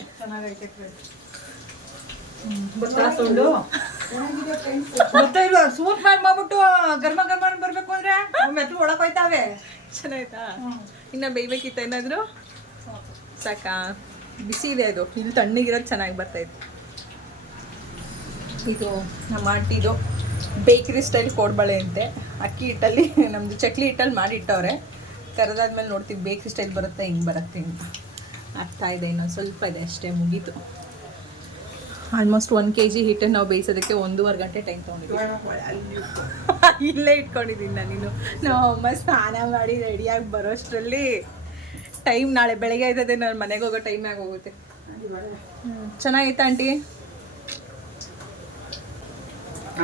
ಸೂಟ್ ಮಾಡ್ಬಿಟ್ಟು ಗರ್ಮ ಬರ್ಬೇಕು ಅಂದ್ರೆ ಮೆತ್ತು ಒಳಗೆ ಹೋಯ್ತಾವೆ. ಚೆನ್ನಾಯ್ತಾ? ಇನ್ನು ಬೇಯ್ಬೇಕಿತ್ತ ಏನಾದರೂ? ಸಾಕಾ? ಬಿಸಿ ಇದೆ ಅದು, ಇಲ್ಲಿ ತಣ್ಣಗಿರೋದು ಚೆನ್ನಾಗಿ ಬರ್ತೈತೆ. ಇದು ನಮ್ಮ ಆಂಟಿದು ಬೇಕ್ರಿ ಸ್ಟೈಲ್ ಕೋಡ್ಬಳೆ ಅಂತೆ. ಅಕ್ಕಿ ಹಿಟ್ಟಲ್ಲಿ ನಮ್ಮದು ಚಕ್ಲಿ ಹಿಟ್ಟಲ್ಲಿ ಮಾಡಿಟ್ಟವ್ರೆ. ಕರೆದಾದ್ಮೇಲೆ ನೋಡ್ತೀವಿ ಬೇಕ್ರಿ ಸ್ಟೈಲ್ ಬರುತ್ತೆ, ಹಿಂಗೆ ಬರುತ್ತೆ ಅಂತ. ಆಗ್ತಾ ಇದೆ, ಇನ್ನೊಂದು ಸ್ವಲ್ಪ ಇದೆ ಅಷ್ಟೇ, ಮುಗೀತು. ಆಲ್ಮೋಸ್ಟ್ 1 kg ಹಿಟ್ಟನ್ನು ನಾವು ಬೇಯಿಸೋದಕ್ಕೆ 1.5 ಗಂಟೆ ಟೈಮ್ ತೊಗೊಂಡಿದ್ದೀವಿ. ಇಲ್ಲೇ ಇಟ್ಕೊಂಡಿದ್ದೀನಿ ನಾನು. ನಾವು ಅಮ್ಮ ಸ್ನಾನ ಮಾಡಿ ರೆಡಿಯಾಗಿ ಬರೋಷ್ಟರಲ್ಲಿ ಟೈಮ್ ನಾಳೆ ಬೆಳಗ್ಗೆ ಆಯ್ತದೆ, ನಾನು ಮನೆಗೆ ಹೋಗೋ ಟೈಮ್ ಆಗೋಗುತ್ತೆ. ಚೆನ್ನಾಗಿತ್ತಾ ಆಂಟಿ?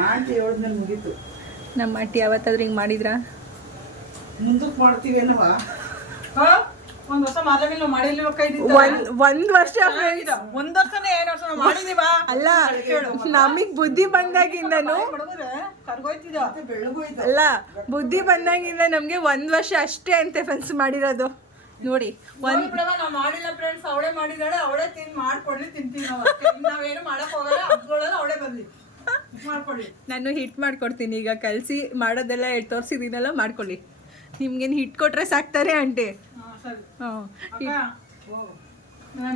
ಆಂಟಿ ಹೇಳಿದ್ಮೇಲೆ ಮುಗೀತು. ನಮ್ಮ ಆಂಟಿ ಯಾವತ್ತಾದ್ರೂ ಹಿಂಗೆ ಮಾಡಿದ್ರಾ? ಮುಂದಕ್ಕೆ ಮಾಡ್ತೀವೇನವ? ಒಂದು ವರ್ಷ ಮಾರ್ಲವಿಲ್ಲ ಮಾಡಿಲ್ವ? ಒಂದ್ ವರ್ಷ ಒಂದ್ ವರ್ಷನೇ ಏನು ವರ್ಷ ಮಾಡಿದೀವ? ಅಲ್ಲ, ನಮಗ್ ಬುದ್ಧಿ ಬಂದಾಗಿಂದನು ಅಲ್ಲ, ಬುದ್ಧಿ ಬಂದಾಗಿಂದ ನಮ್ಗೆ 1 ವರ್ಷ ಅಷ್ಟೇ ಅಂತೆ ಫ್ರೆಂಡ್ಸ್ ಮಾಡಿರೋದು. ನೋಡಿ, ನಾವು ಮಾಡಿಲ್ಲ ಫ್ರೆಂಡ್ಸ್, ಅವಳೇ ಮಾಡಿದಾಳೆ, ಅವಳೇ ಮಾಡ್ಕೊಡ್ಲಿ ತಿಂತೀವಿ ನಾವು. ನಾವೇನು ಮಾಡಕ್ ಹೋಗಲ್ಲ, ಹಬ್ಬಗಳೆಲ್ಲ ಅವಳೇ ಬರ್ಲಿ ಮಾಡ್ಕೊಡ್ಲಿ. ನಾನು ಹಿಟ್ ಮಾಡ್ಕೊಡ್ತೀನಿ. ಈಗ ಕಲಸಿ ಮಾಡೋದೆಲ್ಲ ತೋರಿಸಿದೀನಲ್ಲ, ಮಾಡ್ಕೊಳ್ಳಿ. ನಿಮ್ಗೇನು ಹಿಟ್ ಕೊಟ್ರೆ ಸಾಕ್ತಾರೆ ಆಂಟಿ.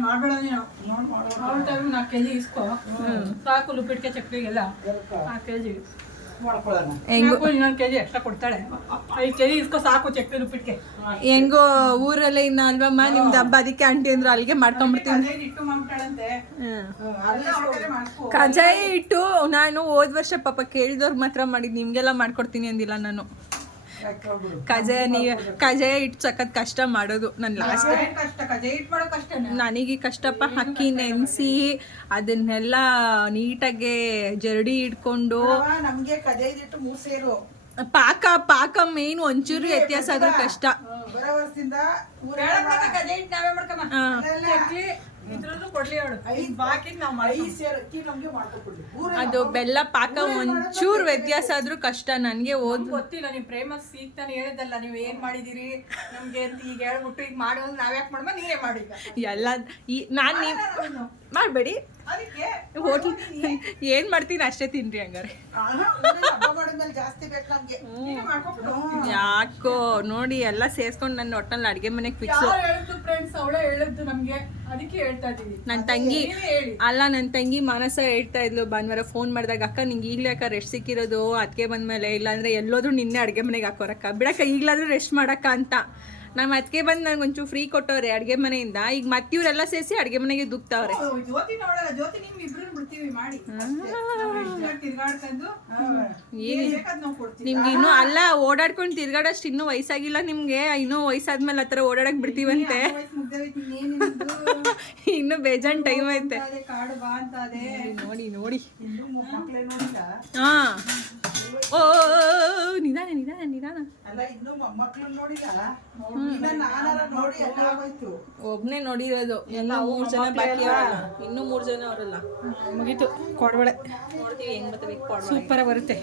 ಮಾಡ್ಬೇಡ ನೀನು. 4 kg ಇಸ್ಕೊ ಸಾಕು. ಲುಪ್ಪಿಟ್ಕೆ ಚಕ್ಲಿಗೆಲ್ಲ 4 kg ಮಾಡ್ಕೊಳ್ಳೋಣ. ಇನ್ನೊಂದು kg ಎಕ್ಸ್ಟ್ರಾ ಕೊಡ್ತಾಳೆ. 5 kg ಇಸ್ಕೊ ಸಾಕು ಚಕ್ಲಿ ಲುಪ್ಪಿಟ್ಕೆ. ಹೆಂಗೋ ಊರಲ್ಲೇ ಇನ್ನ ಅಲ್ವಮ್ಮ ನಿಮ್ದು ಹಬ್ಬ, ಅದಕ್ಕೆ ಆಂಟಿ ಅಂದ್ರು ಅಲ್ಲಿಗೆ ಮಾಡ್ಕೊಂಡ್ಬಿಡ್ತೀನಿ. ಕಜಾಯ ಇಟ್ಟು ನಾನು ಹೋದ್ ವರ್ಷ ಪಾಪ ಕೇಳಿದವ್ರಿಗೆ ಮಾತ್ರ ಮಾಡಿದ್, ನಿಮ್ಗೆಲ್ಲ ಮಾಡ್ಕೊಡ್ತೀನಿ ಅಂದಿಲ್ಲ ನಾನು. ಕಜಾಯ ಇಟ್ಟು ಸಖತ್ ಕಷ್ಟ ಮಾಡೋದು. ನಾನು ಲಾಸ್ಟ್ ನನಗೆ ಕಷ್ಟಪ್ಪ. ಅಕ್ಕಿ ನೆನೆಸಿ ಅದನ್ನೆಲ್ಲ ನೀಟಾಗಿ ಜರಡಿ ಇಟ್ಕೊಂಡು ಪಾಕ ಮೇನ್ ಒಂಚೂರು ವ್ಯತ್ಯಾಸ ಆದ್ರೂ ಕಷ್ಟ. ಅದು ಬೆಲ್ಲ ಪಾಕ ಒಂಚೂರು ವ್ಯತ್ಯಾಸ ಆದ್ರೂ ಕಷ್ಟ. ನನ್ಗೆ ಗೊತ್ತಿಲ್ಲ. ನೀವು ಪ್ರೇಮ ಸೀಕ್ತಾನೆ ಹೇಳಿದಲ್ಲ, ನೀವು ಏನ್ ಮಾಡಿದಿರಿ ನಮ್ಗೆ ಅಂತ ಈಗ ಹೇಳ್ಬಿಟ್ಟು ಈಗ ಮಾಡೋದು ನಾವ್ಯಾಕೆ ಮಾಡಮ್ಮ, ನೀವೇ ಮಾಡಿ ಎಲ್ಲ. ನಾನು ಮಾಡಬೇಡಿ, ಹೋಟ್ಲ್ ಏನ್ ಮಾಡ್ತೀನಿ ಅಷ್ಟೇ ತಿನ್ರಿ. ಹಂಗಾರೆ ಯಾಕೋ ನೋಡಿ ಎಲ್ಲ ಸೇರ್ಸ್ಕೊಂಡು ನನ್ನ ಒಟ್ಟಲ್ಲಿ ಅಡ್ಗೆ ಮನೆಗೆ ಫಿಕ್ಸ್. ನನ್ನ ತಂಗಿ ಅಲ್ಲ, ನನ್ನ ತಂಗಿ ಮಾನಸ ಹೇಳ್ತಾ ಇದ್ಲು ಭಾನುವಾರ ಫೋನ್ ಮಾಡಿದಾಗ, ಅಕ್ಕ ನಿಂಗೆ ಈಗಲೇ ಅಕ್ಕ ರೆಸ್ಟ್ ಸಿಕ್ಕಿರೋದು ಅದಕ್ಕೆ ಬಂದ್ಮೇಲೆ, ಇಲ್ಲಾಂದ್ರೆ ಎಲ್ಲೋದ್ರೂ ನಿನ್ನೆ ಅಡುಗೆ ಮನೆಗೆ ಹಾಕೋರಕ್ಕ, ಬಿಡಕ್ಕ ಈಗಲಾದ್ರೂ ರೆಸ್ಟ್ ಮಾಡಕ್ಕ ಅಂತ. ನಮ್ಮ ಅದಕ್ಕೆ ಬಂದು ನನಗೆ ಒಂಚೂರು ಫ್ರೀ ಕೊಟ್ಟವ್ರೆ ಅಡುಗೆ ಮನೆಯಿಂದ. ಈಗ ಮತ್ತೆ ಇವರೆಲ್ಲ ಸೇರಿಸಿ ಅಡುಗೆ ಮನೆಗೆ ದುಗ್ತಾವ್ರೆ. ನಿಮ್ಗೆ ಇನ್ನೂ ಅಲ್ಲ ಓಡಾಡ್ಕೊಂಡು ತಿರ್ಗಾಡೋಷ್ಟು ಇನ್ನೂ ವಯಸ್ಸಾಗಿಲ್ಲ ನಿಮ್ಗೆ. ಇನ್ನೂ ವಯಸ್ಸಾದ್ಮೇಲೆ ಆ ಥರ ಓಡಾಡಕ್ ಬಿಡ್ತೀವಂತೆ. ಇನ್ನು ಬೇಜಾನ್ ಟೈಮ್ ಐತೆ. ನೋಡಿ ನೋಡಿ. ಹಾ, ಓ ನಿಧಾನ ನಿಧಾನ ನಿಧಾನ. ಒಬ್ನೇ ನೋಡಿರೋದು, ಎಲ್ಲ 3 ಜನ ಬಾಕಿ. ಇನ್ನೂ 3 ಜನ ಅವರಲ್ಲ. ಮುಗೀತು ಕೋಡ್ಬಳೆ. ನೋಡ್ತೀವಿ ಹೆಂಗ್ ಬರ್ತವೆ. ಸೂಪರ್ ಬರುತ್ತೆ.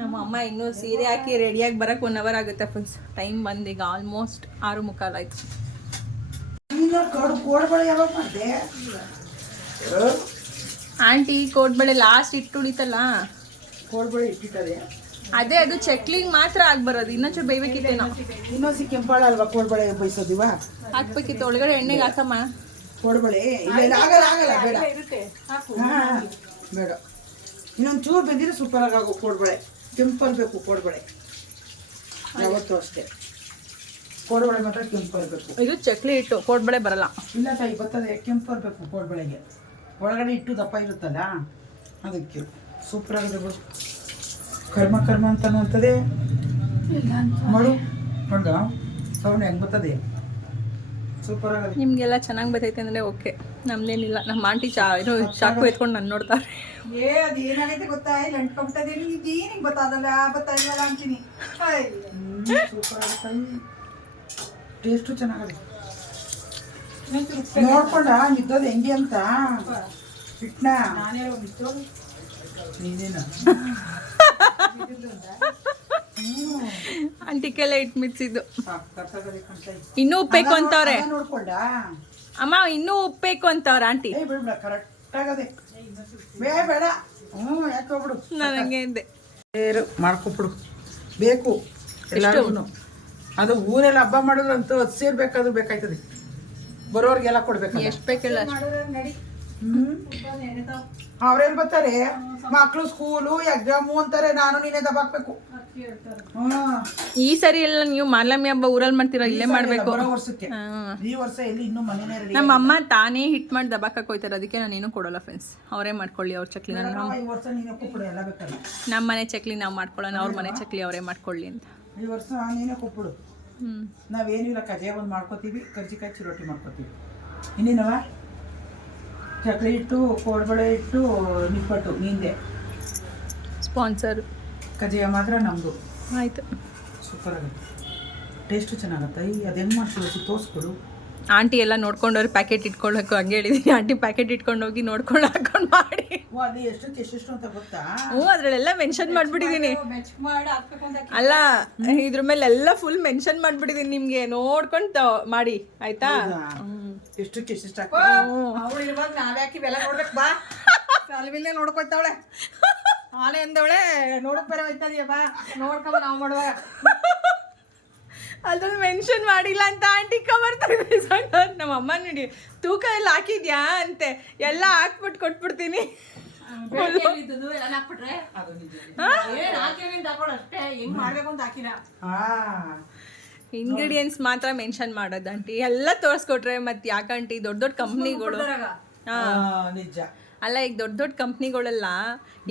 ನಮ್ಮ ಅಮ್ಮ ಇನ್ನೂ ಸೀರೆ ಹಾಕಿ ರೆಡಿಯಾಗಿ ಬರಕ್ಕೆ 1 hour ಆಗುತ್ತೆ ಫ್ರೆಂಡ್ಸ್. ಟೈಮ್ ಬಂದು ಈಗ ಆಲ್ಮೋಸ್ಟ್ 6:45 ಆಯ್ತು. ಆಂಟಿ ಕೋಡ್ಬಳೆ ಲಾಸ್ಟ್ ಇಟ್ಟು ಉಳಿತಲ್ಲ, ಕೋಡ್ಬಳೆ ಇಟ್ಟಿಟ್ಟದೆ ಅದೇ ಅದು ಚಕ್ಲಿಂಗ್ ಮಾತ್ರ ಆಗ್ಬರೋದು. ಇನ್ನೊಂಚೂರು ಬೇಯ್ಬೇಕಿತ್ತೇನೋ. ಇನ್ನೊಂದು ಕೆಂಪಾಳ ಅಲ್ವಾ ಕೋಡ್ಬಳೆ ಬಯಸೋದಿವ, ಹಾಕ್ಬೇಕಿತ್ತು ಒಳಗಡೆ ಎಣ್ಣೆಗೆ ಹಾಕಮ್ಮ ಕೋಡ್ಬಳೆ. ಆಗಲ್ಲ ಬೇಡ ಬೇಡ, ಇನ್ನೊಂದು ಚೂರು ಬೆಂದಿದ್ರೆ ಸೂಪರ್ ಆಗೋ ಕೋಡ್ಬಳೆ. ಕೆಂಪಲ್ ಬೇಕು ಕೋಡ್ಬಳೆ ಯಾವತ್ತೂ ಅಷ್ಟೇ. ಕೋಡ್ಬಳೆ ಮಾತ್ರ ಕೆಂಪಲ್ ಬೇಕು. ಇದು ಚಕ್ಲಿ ಇಟ್ಟು ಕೋಡ್ಬಳೆ ಬರಲ್ಲ. ಇಲ್ಲ ತಾಯಿ ಬರ್ತದೆ, ಕೆಂಪಲ್ ಬೇಕು ಕೋಡ್ಬಳೆಗೆ. ಒಳಗಡೆ ಇಟ್ಟು ದಪ್ಪ ಇರುತ್ತಲ್ಲ ಅದಕ್ಕೆ ಸೂಪರ್ ಆಗಿದೆ. ಕರ್ಮ ಕರ್ಮ ಅಂತದೆ ಮಾಡು ನೋಡ್ದ ಸೌಂಡ್ ಹೆಂಗೆ ಬರ್ತದೆ, ಸೂಪರ್ ಆಗಿದೆ. ನಿಮಗೆಲ್ಲ ಚೆನ್ನಾಗಿ ಬರ್ತೈತೆ ಅಂದರೆ ಓಕೆ, ನಮ್ದೇನಿಲ್ಲ. ನಮ್ಮ ಆಂಟಿ ಇದು ಚಾಕು ಎತ್ಕೊಂಡು ನಾನು ನೋಡ್ತಾರೆ. ಅದು ಏನಾಗೈತೆ ಗೊತ್ತಾ, ಇಲ್ಲಿ ಅಂಟ್ಕೊಂಬಿಟ್ಟದೆ. ಏನಿಗೆ ಗೊತ್ತಾದಲ್ಲ ಗೊತ್ತಾಗಿಲ್ಲ ಅಂತೀನಿ. ಸೂಪರ್ ಆಗುತ್ತೆ, ಟೇಸ್ಟು ಚೆನ್ನಾಗಿದೆ. ನೋಡ್ಕೊಂಡ ನಿದ್ದೋದು ಹೆಂಗೆ ಅಂತ ಇಟ್ನ ನೀನೇನ ಅಂಟಿಕೆಲ್ಲ ಇಟ್ಟು ಮಿಕ್ಸಿದ್ದು. ಇನ್ನೂ ಉಪ್ಪೇಕು ಅಂತವ್ರೆ ನೋಡ್ಕೊಂಡ ಅಮ್ಮ, ಇನ್ನೂ ಉಪ್ಪೇಕು ಅಂತವ್ರೆ ಆಂಟಿ. ಕರೆಕ್ಟ್ ಆಗದೆ ಬೇಡ. ಯಾಕೆ ಹೋಗ್ಬಿಡು, ನಾನು ಹಂಗೆ ಹಿಂದೆ ಮಾಡ್ಕೊಬಿಡು. ಬೇಕು ಎಲ್ಲರಿಗೂ. ಅದು ಊರೆಲ್ಲ ಹಬ್ಬ ಮಾಡೋದಂತೂ 10 ಸೇರ್ ಬೇಕಾದ್ರೂ ಬೇಕಾಯ್ತದೆ. ಬರೋರ್ಗೆಲ್ಲ ಕೊಡ್ಬೇಕು. ಎಷ್ಟು ಬೇಕಿಲ್ಲ ಅವ್ರೇನ್ ಬರ್ತಾರೆ ಮಕ್ಳು ಸ್ಕೂಲು ಎಕ್ಸಾಮು ಅಂತಾರೆ, ನಾನು ನೀನೇ ದಬಾಕ್ಬೇಕು. ಈ ಸರಿ ಎಲ್ಲ ನೀವು ಮಾಲಮಿ ಹಬ್ಬ ಊರಲ್ಲಿ ಮಾಡ್ತೀರಾ, ಇಲ್ಲೇ ಮಾಡ್ಬೇಕು. ಬರೋ ವರ್ಷಕ್ಕೆ ಈ ವರ್ಷ ಎಲ್ಲಿ ಇನ್ನೂ ಮನೆನೇ ರೆಡಿ. ನಮ್ಮ ಅಮ್ಮ ತಾನೇ ಹಿಟ್ ಮಾಡಿ ದಬಾಕಕ್ಕೆ ಹೋಯ್ತಾರೆ, ಅದಕ್ಕೆ ನಾನೇನು ಕೊಡೋಲ್ಲ ಫ್ರೆಂಡ್ಸ್. ಅವರೇ ಮಾಡ್ಕೊಳ್ಳಿ ಅವ್ರ ಚಕ್ಲಿನ. ಈ ವರ್ಷ ನೀನೇ ಕೊಟ್ಬಿಡು ಎಲ್ಲ ಬೇಕಲ್ಲ. ನಮ್ಮ ಮನೆ ಚಕ್ಲಿ ನಾವು ಮಾಡ್ಕೊಳ್ಳೋಣ, ಅವ್ರ ಮನೆ ಚಕ್ಲಿ ಅವರೇ ಮಾಡ್ಕೊಳ್ಳಿ ಅಂತ. ಈ ವರ್ಷ ನೀನೇ ಕೊಟ್ಬಿಡು. ನಾವೇನಿಲ್ಲ ಕಜೆ ಒಂದು ಮಾಡ್ಕೋತೀವಿ, ಕರ್ಜಿಕಾಯಿ ಚಿರೋಟಿ ಮಾಡ್ಕೋತೀವಿ. ಇನ್ನೇನವ ಚಕ್ಲಿ ಇಟ್ಟು ಕೋಡ್ಬಳೆ ಇಟ್ಟು ನಿಪ್ಪಟ್ಟು ನಿಂದೆ ಸ್ಪಾನ್ಸರ್. ಕಜಾಯ ಮಾತ್ರ ನಮ್ಮದು. ಆಯಿತು, ಸೂಪರ್ ಆಗುತ್ತೆ, ಟೇಸ್ಟು ಚೆನ್ನಾಗತ್ತೆ. ಅದು ಹೆಂಗೆ ಮಾಡ್ತೀವಿ ತೋರಿಸ್ಕೊಡು. ಆಂಟಿ ಎಲ್ಲ ನೋಡ್ಕೊಂಡವ್ರು ಪ್ಯಾಕೆಟ್ ಇಟ್ಕೊಳ್ಳೋಕೆ ಹಂಗೆ ಹೇಳಿದೀನಿ. ಆಂಟಿ ಪ್ಯಾಕೆಟ್ ಇಟ್ಕೊಂಡು ಹೋಗಿ ನೋಡ್ಕೊಂಡು ಹಾಕೊಂಡು ಮಾಡಿ. ಅದು ಎಷ್ಟಕ್ಕೆ ಎಷ್ಟೆಷ್ಟು ಅಂತ ಗೊತ್ತಾ? ಅದ್ರಲ್ಲೆಲ್ಲ ಮೆನ್ಷನ್ ಮಾಡ್ಬಿಟ್ಟಿದೀನಿ. ಅಲ್ಲ, ಇದ್ರ ಮೇಲೆ ಎಲ್ಲ ಫುಲ್ ಮೆನ್ಷನ್ ಮಾಡ್ಬಿಟ್ಟಿದೀನಿ, ನಿಮ್ಗೆ ನೋಡ್ಕೊಂಡು ಮಾಡಿ ಆಯ್ತಾ. ಎಷ್ಟಕ್ಕೆ ಎಷ್ಟೆಷ್ಟು ಅವಳು ಇರುವಾಗ ನಾವೇ ಹಾಕಿ ಬೆಲ್ಲ ನೋಡ್ಬೇಕು ಬಾ. ಅಲ್ವಿಲ್ಲೇ ನೋಡ್ಕೊಯ್ತಾವಳೆ ಆನೆ ಅಂದವಳೆ, ನೋಡಕ್ ಬೇರೆ ಹೋಯ್ತದೀಯ ಬಾ, ನೋಡ್ಕೊಂಬ ನಾವು ಮಾಡುವಾಗ. ಅದ್ರಲ್ಲಿ ಮೆನ್ಷನ್ ಮಾಡಿಲ್ಲ ಅಂತ ಆಂಟಿ ಕವರ್ ತೆಗೆದು ನಮ್ಮ ಅಮ್ಮ ನೋಡಿ ತೂಕ ಎಲ್ಲ ಹಾಕಿದ್ಯಾ ಅಂತೆ, ಎಲ್ಲ ಹಾಕ್ಬಿಟ್ಟು ಕೊಟ್ಬಿಡ್ತೀನಿ. ಇಂಗ್ರೀಡಿಯೆಂಟ್ಸ್ ಮಾತ್ರ ಮೆನ್ಷನ್ ಮಾಡೋದು ಆಂಟಿ, ಎಲ್ಲ ತೋರಿಸ್ಕೊಟ್ರೆ ಮತ್ತೆ ಯಾಕಂಟಿ ದೊಡ್ಡ ದೊಡ್ಡ ಕಂಪ್ನಿಗಳು. ನಿಜ ಅಲ್ಲ, ಈಗ ದೊಡ್ಡ ದೊಡ್ಡ ಕಂಪ್ನಿಗಳೆಲ್ಲ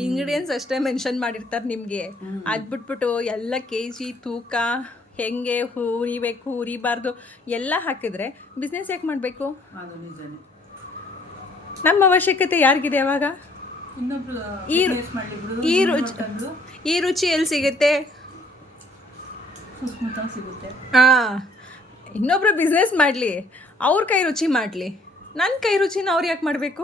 ಇಂಗ್ರೀಡಿಯೆಂಟ್ಸ್ ಅಷ್ಟೇ ಮೆನ್ಷನ್ ಮಾಡಿರ್ತಾರೆ ನಿಮಗೆ. ಅದು ಬಿಟ್ಬಿಟ್ಟು ಎಲ್ಲ ಕೆಜಿ ತೂಕ ಹೆಂಗೆ ಹುರಿಬೇಕು ಹುರಿಬಾರ್ದು ಎಲ್ಲ ಹಾಕಿದ್ರೆ ಬಿಸ್ನೆಸ್ ಯಾಕೆ ಮಾಡಬೇಕು? ನಮ್ಮ ಅವಶ್ಯಕತೆ ಯಾರಿಗಿದೆ ಅವಾಗ? ಈ ರುಚಿ ಎಲ್ಲಿ ಸಿಗುತ್ತೆ? ಇನ್ನೊಬ್ರು ಬಿಸ್ನೆಸ್ ಮಾಡಲಿ, ಅವ್ರ ಕೈ ರುಚಿ ಮಾಡಲಿ, ನನ್ನ ಕೈ ರುಚಿನ ಅವ್ರು ಯಾಕೆ ಮಾಡಬೇಕು?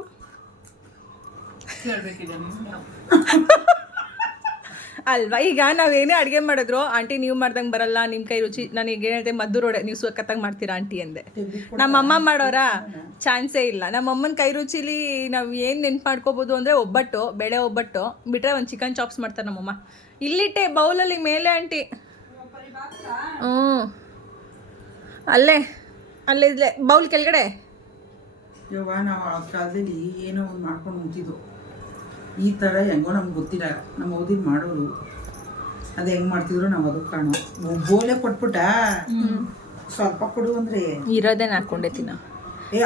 ಅಲ್ವಾ? ಈಗ ನಾವೇನೇ ಅಡುಗೆ ಮಾಡಿದ್ರು ಆಂಟಿ ನೀವು ಮಾಡ್ದಂಗೆ ಬರಲ್ಲ, ನಿಮ್ಮ ಕೈ ರುಚಿ ನನಗೆ ಏನಿದೆ ಮದ್ದು ರೋಡೆ ನೀವು ಸಖತ್ತಾಗಿ ಮಾಡ್ತೀರಾ ಆಂಟಿ ಅಂದೆ. ನಮ್ಮಮ್ಮ ಮಾಡೋರಾ? ಚಾನ್ಸೇ ಇಲ್ಲ. ನಮ್ಮಮ್ಮನ ಕೈ ರುಚಿಲಿ ನಾವು ಏನು ನೆನ್ಪು ಮಾಡ್ಕೋಬೋದು ಅಂದರೆ ಒಬ್ಬಟ್ಟು, ಬೇಳೆ ಒಬ್ಬಟ್ಟು ಬಿಟ್ಟರೆ ಒಂದು ಚಿಕನ್ ಚಾಪ್ಸ್ ಮಾಡ್ತಾರೆ ನಮ್ಮಮ್ಮ. ಇಲ್ಲಿಟ್ಟೆ ಬೌಲಲ್ಲಿ ಮೇಲೆ ಆಂಟಿ. ಅಲ್ಲೇ ಅಲ್ಲೇ ಬೌಲ್ ಕೆಳಗಡೆ. ಇವಾಗ ನಾವು ಆ ಕಾಲದಲ್ಲಿ ಏನೋ ಒಂದು ಮಾಡ್ಕೊಂಡು ಉಂತಿದ್ದು, ಈ ಥರ ಹೆಂಗೋ ನಮ್ಗೆ ಗೊತ್ತಿಲ್ಲ. ನಮ್ಮ ಓದಿದ್ ಮಾಡೋರು ಅದು ಹೆಂಗೆ ಮಾಡ್ತಿದ್ರು ನಾವು ಅದು ಕಾಣೋ. ಬೋಲೆ ಕೊಟ್ಬಿಟ್ಟ ಸ್ವಲ್ಪ ಕೊಡು ಅಂದರೆ ಇರೋದೇನು ಹಾಕ್ಕೊಂಡೆ ತಿನ್ನ.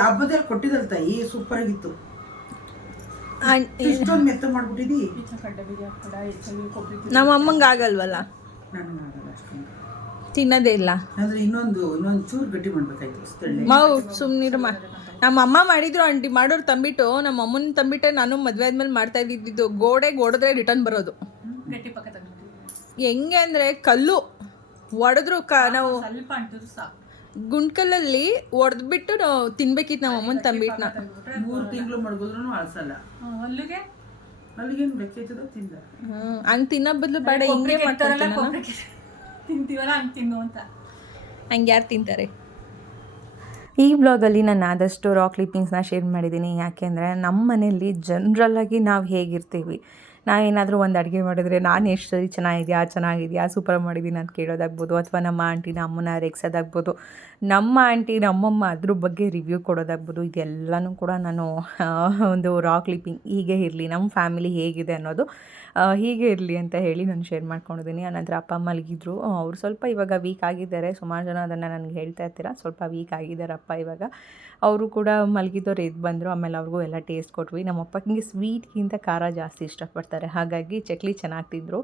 ಹಬ್ಬದಲ್ಲಿ ಕೊಟ್ಟಿದ್ದಲ್ಲ ತಾಯಿ, ಸೂಪರ್ ಆಗಿತ್ತು. ಇಷ್ಟೊಂದು ಮೆತ್ತ ಮಾಡ್ಬಿಟ್ಟಿದ್ದಿ. ನಮ್ಮ ಅಮ್ಮಂಗೆ ಆಗಲ್ವಲ್ಲ, ನನಗಾಗಲ್ಲ ಅಷ್ಟೊಂದು ತಿನ್ನೋದೇ ಇಲ್ಲ. ಅಂದರೆ ಇನ್ನೊಂದು ಚೂರು ಗಟ್ಟಿ ಮಾಡ್ಬೇಕಾಯ್ತು. ಮಾವು ಸುಮ್ಮನಿರಮ್ಮ. ನಮ್ಮ ಅಮ್ಮ ಮಾಡಿದ್ರು ಆಂಟಿ, ಮಾಡೋರು ತಂಬಿಟ್ಟು ನಮ್ಮ ಅಮ್ಮನ ತಂಬಿಟ್ಟೆ ನಾನು ಮದುವೆ ಆದ್ಮೇಲೆ ಮಾಡ್ತಾ ಇದ್ದಿದ್ದು. ಗೋಡಿದ್ರೆ ರಿಟರ್ನ್ ಬರೋದು. ಹೆಂಗೆ ಅಂದರೆ ಕಲ್ಲು ಒಡೆದ್ರು ನಾವು ಗುಂಡ್ಕಲ್ಲಲ್ಲಿ ಒಡೆದ್ಬಿಟ್ಟು ನಾವು ತಿನ್ಬೇಕಿತ್ತು ನಮ್ಮ ಅಮ್ಮನ ತಂಬಿಟ್ಟನ್ನ. 3 ತಿಂಗಳು ಮಡಗಿದ್ರು ಅಳ್ಸಲ್ಲ. ಅಲ್ಲಿಗೆ ಲೆಕ್ಕ ತಿಂದ ಹಂಗೆ ತಿನ್ನೋ ಬದಲು ಬೇಡ ಹಿಂಗೆ ಮಾಡ್ತಾರಲ್ಲ, ತಿಂತೀವಲ್ಲ ಹಂಗೆ ತಿನ್ನು ಅಂತ. ಹಂಗೆ ಯಾರು ತಿಂತಾರೆ? ಈ ಬ್ಲಾಗಲ್ಲಿ ನಾನು ಆದಷ್ಟು ರಾ ಕ್ಲಿಪ್ಪಿಂಗ್ಸ್ನ ಶೇರ್ ಮಾಡಿದ್ದೀನಿ. ಯಾಕೆಂದರೆ ನಮ್ಮ ಮನೆಯಲ್ಲಿ ಜನ್ರಲ್ಲಾಗಿ ನಾವು ಹೇಗಿರ್ತೀವಿ, ನಾವೇನಾದರೂ ಒಂದು ಅಡುಗೆ ಮಾಡಿದ್ರೆ ನಾನು ಎಷ್ಟು ಸರಿ ಚೆನ್ನಾಗಿದೆಯಾ ಸೂಪರ್ ಮಾಡಿದ್ದೀನಿ ಅಂತ ಕೇಳೋದಾಗ್ಬೋದು, ಅಥವಾ ನಮ್ಮ ಆಂಟಿನ ಅಮ್ಮನ ರೇಗ್ಸೋದಾಗ್ಬೋದು, ನಮ್ಮ ಆಂಟಿ ನಮ್ಮಮ್ಮ ಅದ್ರ ಬಗ್ಗೆ ರಿವ್ಯೂ ಕೊಡೋದಾಗ್ಬೋದು. ಇದೆಲ್ಲನೂ ಕೂಡ ನಾನು ಒಂದು ರಾ ಕ್ಲಿಪ್ಪಿಂಗ್ ಹೀಗೆ ಇರಲಿ, ನಮ್ಮ ಫ್ಯಾಮಿಲಿ ಹೇಗಿದೆ ಅನ್ನೋದು ಹೀಗೆ ಇರಲಿ ಅಂತ ಹೇಳಿ ನಾನು ಶೇರ್ ಮಾಡ್ಕೊಂಡಿದ್ದೀನಿ. ಆನಂತರ ಅಪ್ಪ ಮಲಗಿದ್ರು, ಅವರು ಸ್ವಲ್ಪ ಇವಾಗ ವೀಕ್ ಆಗಿದ್ದಾರೆ. ಸುಮಾರು ಜನ ಅದನ್ನು ನನಗೆ ಹೇಳ್ತಾ ಇರ್ತೀರ, ಸ್ವಲ್ಪ ವೀಕ್ ಆಗಿದ್ದಾರಪ್ಪ ಇವಾಗ. ಅವರು ಕೂಡ ಮಲಗಿದವ್ರು ಎದ್ದು ಬಂದರು. ಆಮೇಲೆ ಅವ್ರಿಗೂ ಎಲ್ಲ ಟೇಸ್ಟ್ ಕೊಟ್ವಿ. ನಮ್ಮಪ್ಪ ಹಿಂಗೆ ಸ್ವೀಟ್ಗಿಂತ ಖಾರ ಜಾಸ್ತಿ ಇಷ್ಟಪಡ್ತಾರೆ, ಹಾಗಾಗಿ ಚಕ್ಲಿ ಚೆನ್ನಾಗಿ ತಿಂದರು.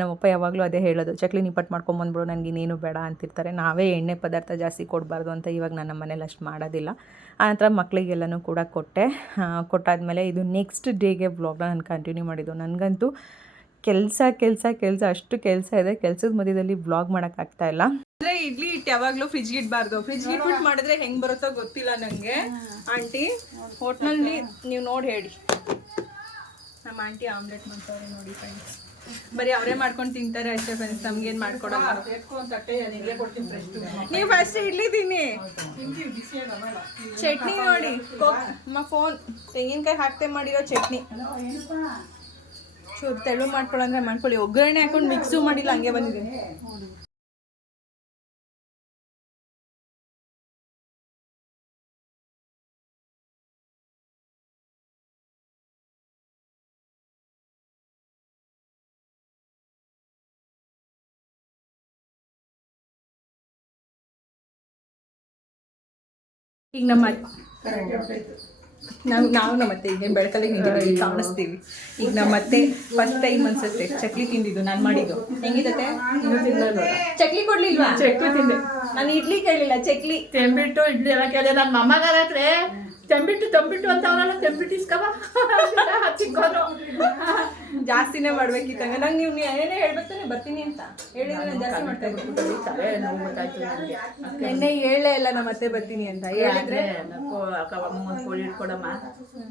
ನಮ್ಮಪ್ಪ ಯಾವಾಗಲೂ ಅದೇ ಹೇಳೋದು, ಚಕ್ಲಿ ನಿಪ್ಪಟ್ಟು ಮಾಡ್ಕೊಂಬಂದ್ಬಿಡು, ನನಗೆ ಇನ್ನೇನು ಬೇಡ ಅಂತಿರ್ತಾರೆ. ನಾವೇ ಎಣ್ಣೆ ಪದಾರ್ಥ ಜಾಸ್ತಿ ಕೊಡಬಾರ್ದು ಅಂತ ಇವಾಗ ನನ್ನ ಮನೇಲಿ ಅಷ್ಟು ಮಾಡೋದಿಲ್ಲ. ಆನಂತರ ಮಕ್ಕಳಿಗೆಲ್ಲನೂ ಕೂಡ ಕೊಟ್ಟಾದಮೇಲೆ ಇದು ನೆಕ್ಸ್ಟ್ ಡೇಗೆ ವ್ಲಾಗ್ನ ನಾನು ಕಂಟಿನ್ಯೂ ಮಾಡಿದ್ದು. ನನಗಂತೂ ಕೆಲಸ ಅಷ್ಟು ಕೆಲಸ ಇದೆ, ಕೆಲಸದ ಮಧ್ಯದಲ್ಲಿ ವ್ಲಾಗ್ ಮಾಡೋಕ್ಕಾಗ್ತಾಯಿಲ್ಲ. ಅಂದರೆ ಇಡ್ಲಿ ಹಿಟ್ಟು ಯಾವಾಗಲೂ ಫ್ರಿಜ್ಗೆ ಇಡಬಾರ್ದು. ಫ್ರಿಜ್ಗೆ ಇಟ್ಬಿಟ್ಟು ಮಾಡಿದ್ರೆ ಹೆಂಗೆ ಬರುತ್ತೋ ಗೊತ್ತಿಲ್ಲ ನನಗೆ. ಆಂಟಿ ಹೋಟ್ಲಲ್ಲಿ ನೀವು ನೋಡಿ ಹೇಳಿ. ನಮ್ಮ ಆಂಟಿ ಆಮ್ಲೆಟ್ ಮಾಡ್ತಾರೆ ನೋಡಿ ಫ್ರೆಂಡ್ಸ್, ಬರೀ ಅವರೇ ಮಾಡ್ಕೊಂಡು ತಿಂತಾರೆ ಅಷ್ಟೇ ಫ್ರೆಂಡ್ಸ್, ನಮ್ಗೇನು ಮಾಡ್ಕೊಡಲ್ಲ. ನೀವು ಫಸ್ಟ್ ಇಡ್ಲಿ ತಿನ್ನಿ. ಚಟ್ನಿ ನೋಡಿ, ಫೋನ್ ತೆಂಗಿನಕಾಯಿ ಹಾಕ್ತೆ ಮಾಡಿರೋ ಚಟ್ನಿ. ಚೂರು ತೆಳು ಮಾಡ್ಕೊಳ್ಳಂದ್ರೆ ಮಾಡ್ಕೊಳ್ಳಿ. ಒಗ್ಗರಣೆ ಹಾಕೊಂಡು ಮಿಕ್ಸು ಮಾಡಿಲ್ಲ, ಹಂಗೆ ಬಂದಿದೆ. ಈಗ ನಮ್ಮ ನಾವು ನಮ್ಮತ್ತೆ ಈಗ ಬೆಳಕಲ್ಲಿ ನಿಂತಿದ್ದೀವಿ ಕಾಣಿಸ್ತೀವಿ. ಈಗ ನಮ್ಮತ್ತೆ ಫಸ್ಟ್ ಟೈಮ್ ಅನ್ಸುತ್ತೆ ಚಕ್ಲಿ ತಿಂದಿದ್ದು ನಾನು ಮಾಡಿದ್ದು. ಹೆಂಗಿದತ್ತೆ? ಚಕ್ಲಿ ಕೊಡ್ಲಿಲ್ವಾ? ಚಕ್ಲಿ ತಿಂದೆ ನಾನು ಇಡ್ಲಿ ಕೇಳಿಲ್ಲ, ಚಕ್ಲಿ. ತೆಂಬಿಟ್ಟು ಇಡ್ಲಿ ಎಲ್ಲ ಕೇಳಿದೆ. ನನ್ನ ಮೊಮ್ಮಗಾದ್ರೆ ತಂಬಿಟ್ಟು ಅಂತ ಅವನಲ್ಲ ತೆಂಬಿಟ್ಟು ಇಸ್ಕವ ಚಿಕ್ಕೋನು. ಜಾಸ್ತಿನೇ ಮಾಡ್ಬೇಕಿತ್ತಂಗ. ನಂಗೆ ನೀವು ಏನೇ ಹೇಳ್ಬೇಕಾನೆ ಬರ್ತೀನಿ ಅಂತ ಹೇಳಿದ್ರೆ ನಾನು ಜಾಸ್ತಿ ಮಾಡ್ತಾ ಇದ್ದೀನಿ. ತಲೆ ನೋವು ಗೊತ್ತಾಯ್ತು ನನಗೆ. ನೆನ್ನೆ ಹೇಳೇ ಇಲ್ಲ ನಮ್ಮತ್ತೆ ಬರ್ತೀನಿ ಅಂತ. ಹೇಳಿದ್ರೆ ಒಂದು ಕೋಳಿ ಇಟ್ಕೊಡಮ್ಮ,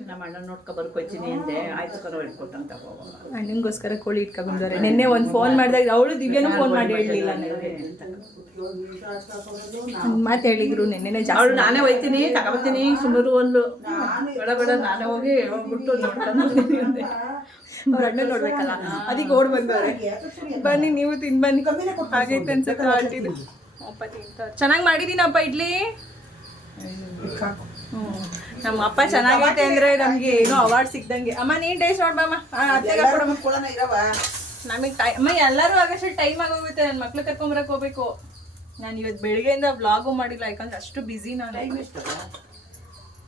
ನಮ್ಮ ಅಣ್ಣ ನೋಡ್ಕೊ ಬರ್ಕೊಯ್ತೀನಿ ಅಂದೆ. ಆಯ್ತು ಕರೋ ಇಟ್ಕೊಟ್ಟಂತ ಹೋಗೋಣ. ಅಣ್ಣಂಗೋಸ್ಕರ ಕೋಳಿ ಇಟ್ಕೊಂಡ್ಬಂದವ್ರೆ. ನಿನ್ನೆ ಒಂದು ಫೋನ್ ಮಾಡಿದಾಗ ಅವಳು ದಿವ್ಯನೂ ಫೋನ್ ಮಾಡಿ ಹೇಳಲಿಲ್ಲ ನನಗೆ. ಮಾತು ಹೇಳಿದ್ರು ನಿನ್ನೆನೆ ಜಾಸ್ತಿ. ಅವಳು ನಾನೇ ಹೋಯ್ತೀನಿ ತಗೊಬತ್ತೀನಿ ಸುಮಾರು ಒಂದು ಬೇಡ ನಾನೇ ಹೋಗಿ ಹೋಗ್ಬಿಟ್ಟು ನೋಡ್ಕೊಂಡು ಅಂದೆ. ಅವ್ರ ಅಣ್ಣ ನೋಡ್ಬೇಕಲ್ಲ, ಅದಕ್ಕೆ ಓಡ್ ಬಂದವ್ರೆ. ಬನ್ನಿ ನೀವು ತಿನ್ ಬನ್ನಿ. ಹಾಗೈತೆ ಅನ್ಸುತ್ತೆ ಆಂಟಿದು. ಅಪ್ಪ ತಿಂತಾರೆ. ಚೆನ್ನಾಗಿ ಮಾಡಿದೀನಪ್ಪ ಇಡ್ಲಿ. ನಮ್ಮ ಅಪ್ಪ ಚೆನ್ನಾಗೈತೆ ಅಂದ್ರೆ ನಮ್ಗೆ ಏನೋ ಅವಾರ್ಡ್ ಸಿಕ್ದಂಗೆ. ಅಮ್ಮ ನೀನ್ ಟೇಸ್ಟ್ ನೋಡ್ಬಮ್ಮ. ಅತ್ತೆಗೆ ನಮಗೆ ಟೈಮ್ ಅಮ್ಮ ಎಲ್ಲರೂ ಆಗಷ್ಟು ಟೈಮ್ ಆಗೋಗುತ್ತೆ. ನನ್ನ ಮಕ್ಳು ಕರ್ಕೊಂಬರಕ್ ಹೋಗ್ಬೇಕು. ನಾನು ಇವತ್ತು ಬೆಳಿಗ್ಗೆಯಿಂದ ವ್ಲಾಗು ಮಾಡಿಲ್ಲ, ಯಾಕಂದ್ರೆ ಅಷ್ಟು ಬ್ಯುಸಿ ನಾನು.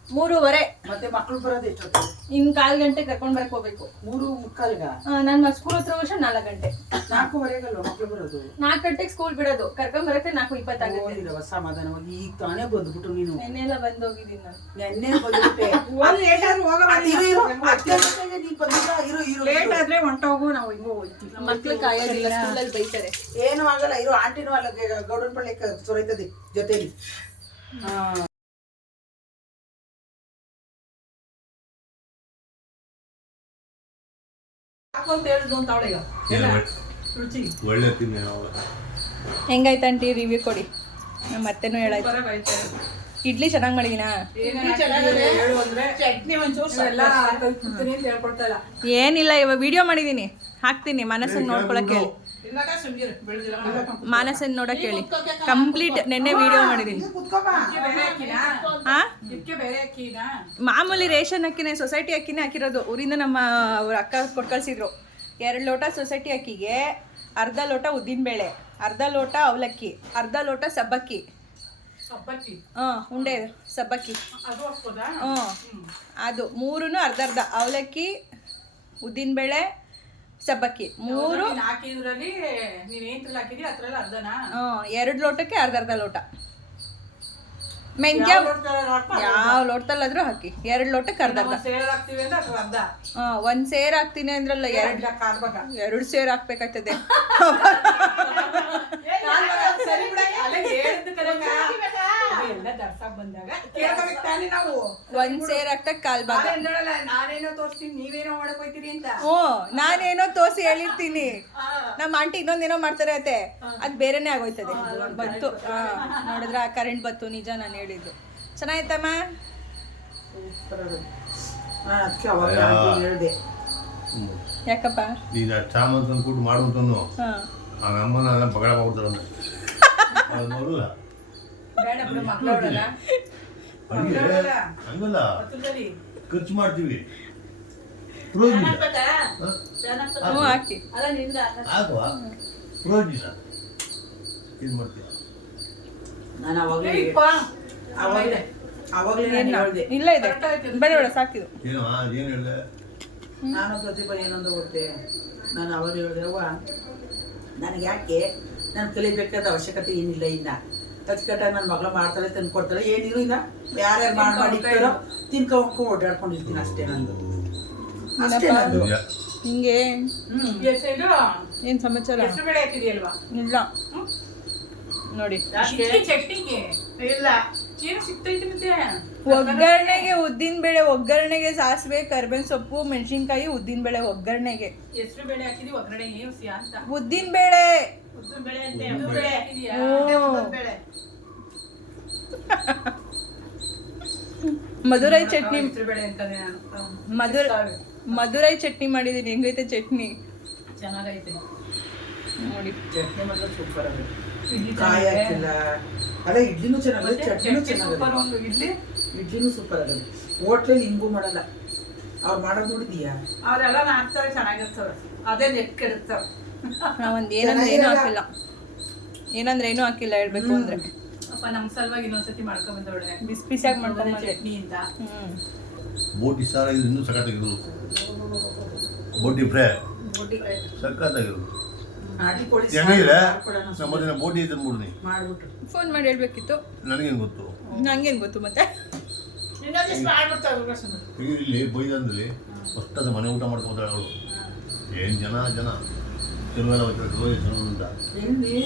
3:15 ಮತ್ತೆ ಮಕ್ಳು ಬರೋದು ಎಷ್ಟೊತ್ತು? ಇನ್ನು 1/4 ಗಂಟೆ ಕರ್ಕೊಂಡ್ ಬರಕ್ ಹೋಗ್ಬೇಕು. 3:45 ನನ್ನ ಸ್ಕೂಲ್ ಹತ್ರ ವರ್ಷ 4 ಗಂಟೆ. 4:15 ಮಕ್ಳು ಬರೋದು. 4 ಗಂಟೆಗೆ ಸ್ಕೂಲ್ ಬಿಡೋದು. ಕರ್ಕೊಂಡ್ ಬರಕ್ಕೆ 4:20 ಆಗುತ್ತೆ. ಸಮಾಧಾನವಾಗಿ ಈಗ ತಾನೇ ಬಂದ್ಬಿಟ್ಟು ನೀನು. ನೆನ್ನೆಲ್ಲ ಬಂದೋಗಿದ್ದೀನಿ ನಾನು. ನೆನ್ನೆ ಬಂದ್ಬಿಟ್ಟೆ. ಲೇಟ್ ಆದ್ರೆ ಹೊಂಟೋಗು, ನಾವು ಹಿಂಗೋ ಹೋಗ್ತೀವಿ. ಮಕ್ಳು ಕಾಯೋದಿಲ್ಲ, ಸ್ಕೂಲಲ್ಲಿ ಬೈತಾರೆ. ಏನು ಆಗಲ್ಲ ಇರೋ. ಆಂಟಿನೂ ಅಲ್ಲ ಗೌಡನ ಪಳ್ಳಿ ಸೊರೈತದೆ ಜೊತೆಲಿ. ಒಳ್ಳೆ ತಿನ್ನಿ. ಹೆಂಗಾಯ್ತು ಆಂಟಿ? ರಿವ್ಯೂ ಕೊಡಿ. ನಮ್ಮ ಅತ್ತೆನೂ ಹೇಳಾಯ್ತು. ಇಡ್ಲಿ ಚೆನ್ನಾಗಿ ಮಾಡಿದೀನಾ? ಚಟ್ನಿ ಒಂಚೂರು ಎಲ್ಲ ಕಲ್ತ್ಬಿಡ್ತೀನಿ ಅಂತ ಹೇಳ್ಕೊಡ್ತಾ ಇಲ್ಲ. ಏನಿಲ್ಲ, ಇವಾಗ ವಿಡಿಯೋ ಮಾಡಿದೀನಿ, ಹಾಕ್ತೀನಿ. ಮನಸ್ಸನ್ನು ನೋಡ್ಕೊಳಕ್ಕೆ ಹೇಳಿ. ಮಾನಸನ್ ನೋಡಕ್ ಹೇಳಿ. ಕಂಪ್ಲೀಟ್ ನೆನ್ನೆ ವಿಡಿಯೋ ಮಾಡಿದೀನಿ. ಮಾಮೂಲಿ ರೇಷನ್ ಅಕ್ಕಿನೇ, ಸೊಸೈಟಿ ಅಕ್ಕಿನೇ ಹಾಕಿರೋದು. ಊರಿಂದ ನಮ್ಮ ಅವ್ರ ಅಕ್ಕ ಕೊಟ್ಟು ಕಳ್ಸಿದ್ರು. 2 ಲೋಟ ಸೊಸೈಟಿ ಅಕ್ಕಿಗೆ, ಅರ್ಧ ಲೋಟ ಉದ್ದಿನಬೇಳೆ, ಅರ್ಧ ಲೋಟ ಅವಲಕ್ಕಿ, ಅರ್ಧ ಲೋಟ ಸಬ್ಬಕ್ಕಿ. ಉಂಡೆ ಸಬ್ಬಕ್ಕಿ. ಅದು 3 ಅರ್ಧ ಅವಲಕ್ಕಿ, ಉದ್ದಿನಬೇಳೆ, ಸಬ್ಬಕ್ಕಿ 3 ಹಾಕಿದ್ರಲ್ಲಿ ನೀನ್ ಏನ್ ಹಾಕಿದ್ರಿ ಅದ್ರಲ್ಲಿ ಅರ್ಧನಾ? 2 ಲೋಟಕ್ಕೆ ಅರ್ಧ ಲೋಟ. ಮೆಂತ್ಯ ಯಾವ ಲೋಟದಲ್ಲಾದ್ರೂ ಹಾಕಿ. 2 ಲೋಟಕ್ಕೆ ಅರ್ಧ. ಒಂದ್ ಸೇರ್ ಹಾಕ್ತೀನಿ ಅಂದ್ರಲ್ಲ, 2 ಸೇರ್ ಹಾಕ್ಬೇಕಾಗ್ತದೆ. ಒಂದ್ ಸೇರ್ ಹಾಕ್ತಕ್ 1/4 ಭಾಗ. ನಾನೇನೋ ತೋರಿಸ್ತೀನಿ, ನೀವೇನೋ ಮಾಡಕ್ ಹೋಯ್ತೀರಿ ಅಂತ. ನಾನೇನೋ ತೋರಿಸಿ ಹೇಳಿರ್ತೀನಿ. ನಮ್ಮ ಆಂಟಿ ಇನ್ನೊಂದೇನೋ ಮಾಡ್ತಾರೆ ಅತ್ತೆ, ಅದ್ ಬೇರೆನೆ ಆಗೋಯ್ತದೆ. ಬಂತು ನೋಡಿದ್ರ ಕರೆಂಟ್ ಬತ್ತು. ನಿಜ ನಾನು ಹೇಳಿದ್ದು. ಚೆನ್ನಾಯ್ತಮ್ಮ. ಯಾಕಪ್ಪ? ನೀನು ಚಾಮಂತ ಕೂಟ್ಟು ಮಾಡುವಂತನು ಅಮ್ಮನ ಬಗಳ ಮಾಡ್ತಾರ ನೋಡಲ್ಲ. ಹಂಗಲ್ಲ, ಖರ್ಚು ಮಾಡ್ತೀವಿ. ಹಾಕಿ ಆಗುವ ಪ್ರೋಜಿನ ಇದು ಮಾಡ್ತೀವಿ. ನಾನು ಅವಾಗಲೇ ಹೇಳಿದೆ. ಇಲ್ಲ ಇದೆ ಬೇಡ ಬೇಡ ಸಾಕಿದು. ಏನು ಏನು ಹೇಳಿದೆ? ನಾನು ಪ್ರತಿಭಾ ಏನಂದ ಗೊತ್ತೇ, ನಾನು ಅವಾಗ ಹೇಳಿದೆ, ಅವ್ವ ನನಗೆ ಯಾಕೆ ನಾನು ಕಲಿಬೇಕಾದ ಅವಶ್ಯಕತೆ ಏನಿಲ್ಲ. ಇನ್ನ ಅಚ್ಚುಕಟ್ಟಾಗಿ ನನ್ನ ಮಗಳು ಮಾಡ್ತಾಳೆ, ತಂದು ಕೊಡ್ತಾಳೆ, ಏನಿರು ಇಲ್ಲ. ಯಾರ್ಯಾರು ಮಾಡಿರ್ತಾರೋ ತಿನ್ಕೊಂಡು ಓಡಾಡ್ಕೊಂಡಿರ್ತೀನಿ ಅಷ್ಟೇ. ನಂದು ಅಷ್ಟೇ ನಂದು. ಹಿಂಗೆ ಏನ್ ಸಮಾಚಾರ? ಬೆಳೆ ಹಾಕಿದೆಯಲ್ವಾ? ಇಲ್ಲ ನೋಡಿ, ಚಟ್ನಿಗೆ ಇಲ್ಲ ಏನು ಸಿಗ್ತೈತಿ. ಮತ್ತೆ ಒಗ್ಗರಣೆಗೆ ಉದ್ದಿನ ಬೇಳೆ, ಒಗ್ಗರಣೆಗೆ ಸಾಸಿವೆ, ಕರ್ಬೇವಿನ ಸೊಪ್ಪು, ಮೆಣಸಿನ್ಕಾಯಿ, ಉದ್ದಿನ ಬೇಳೆ ಒಗ್ಗರಣೆಗೆ. ಹೆಸರು ಬೇಳೆ ಹಾಕಿದೀವಿ, ಒಗ್ಗರಣೆ ಏನು ಸಿಯಾ ಅಂತ. ಉದ್ದಿನ ಬೇಳೆ ಮಧುರೈ ಚಟ್ನಿ. ಮಧುರೈ ಚಟ್ನಿ ಮಾಡಿದೀನಿ. ಹೆಂಗೈತೆ ಚಟ್ನಿ? ಚೆನ್ನಾಗೈತೆ ನೋಡಿ. ಚಟ್ನಿ ಮಾತ್ರ ಸೂಪರ್ ಆಗುತ್ತೆ. ಕಾಯಿ ಹಾಕಿಲ್ಲ. ಅಲ್ಲ ಇಡ್ಲಿನೂ ಚೆನ್ನಾಗುತ್ತೆ, ಚಟ್ನಿನೂ ಚೆನ್ನಾಗುತ್ತೆ. ಇಡ್ಲಿನೂ ಸೂಪರ್ ಆಗುತ್ತೆ. ಹೋಟ್ಲಲ್ಲಿ ಹಿಂಗೂ ಮಾಡಲ್ಲ. ಅವ್ರು ಮಾಡೋದು ನೋಡಿದೀಯಾ? ಅವರೆಲ್ಲ ಹಾಕ್ತಾರೆ, ಚೆನ್ನಾಗಿರ್ತವೆ. ಅದೇ ನೆಕ್ಕಿರ್ತವೆ. ನಾವೊಂದು ಏನಂದ್ರೆ ಏನೂ ಹಾಕಿಲ್ಲ. ಏನಂದ್ರೆ ಏನೂ ಹಾಕಿಲ್ಲ ಹೇಳ್ಬೇಕು ಅಂದ್ರೆ. ಅಪ್ಪ ನಮ್ ಸಲುವಾಗಿ ಇನ್ನೊಂದ್ಸತಿ ಮಾಡ್ಕೊಂಡ್ ಬಂದವಳೆ ಬಿಸಿ ಬಿಸಿಯಾಗಿ ಮಾಡ್ಕೊಂಬಂದೆ ಚಟ್ನಿಯಿಂದ. ಬೋಟಿ ಸಾರ ಇದು ಇನ್ನೂ ಸಖತ್ತಾಗಿರೋದು. ಬೋಟಿ ಫ್ರೈ ಬೋಟಿ ಫ್ರೈ. ಸಖತ್ತಾಗಿರೋದು. ನಾಟಿ ಕೋಳಿ ಚೆನ್ನಾಗಿದೆ. ಮಾಡ್ಕೊಡೋಣ ನಮ್ಮದಿನ ಬೋಟಿ ತಂದ್ಬಿಡ್ನಿ. ಮಾಡ್ಬಿಟ್ಟು ಫೋನ್ ಮಾಡಿ ಹೇಳ್ಬೇಕಿತ್ತು. ನನಗೇನು ಗೊತ್ತು. ನಂಗೇನು ಗೊತ್ತು ಮತ್ತೆ. ಇನ್ನೊಂದಿಷ್ಟು ಮಾಡ್ಬಿಡ್ತಾವೆ ಸುಮ್ಮನೆ. ಈಗ ಇಲ್ಲಿ ಬೈದಂದಲ್ಲಿ ಹೊಸ್ತದ ಮನೆ ಊಟ ಮಾಡ್ಕೊತಾಳೆ ಅವಳು. ಏನು ಜನ ಕೆಲವೆಲ್ಲ ಹೋಗ್ತಾರೆ ಅಂತ ಎಲ್ಲಿ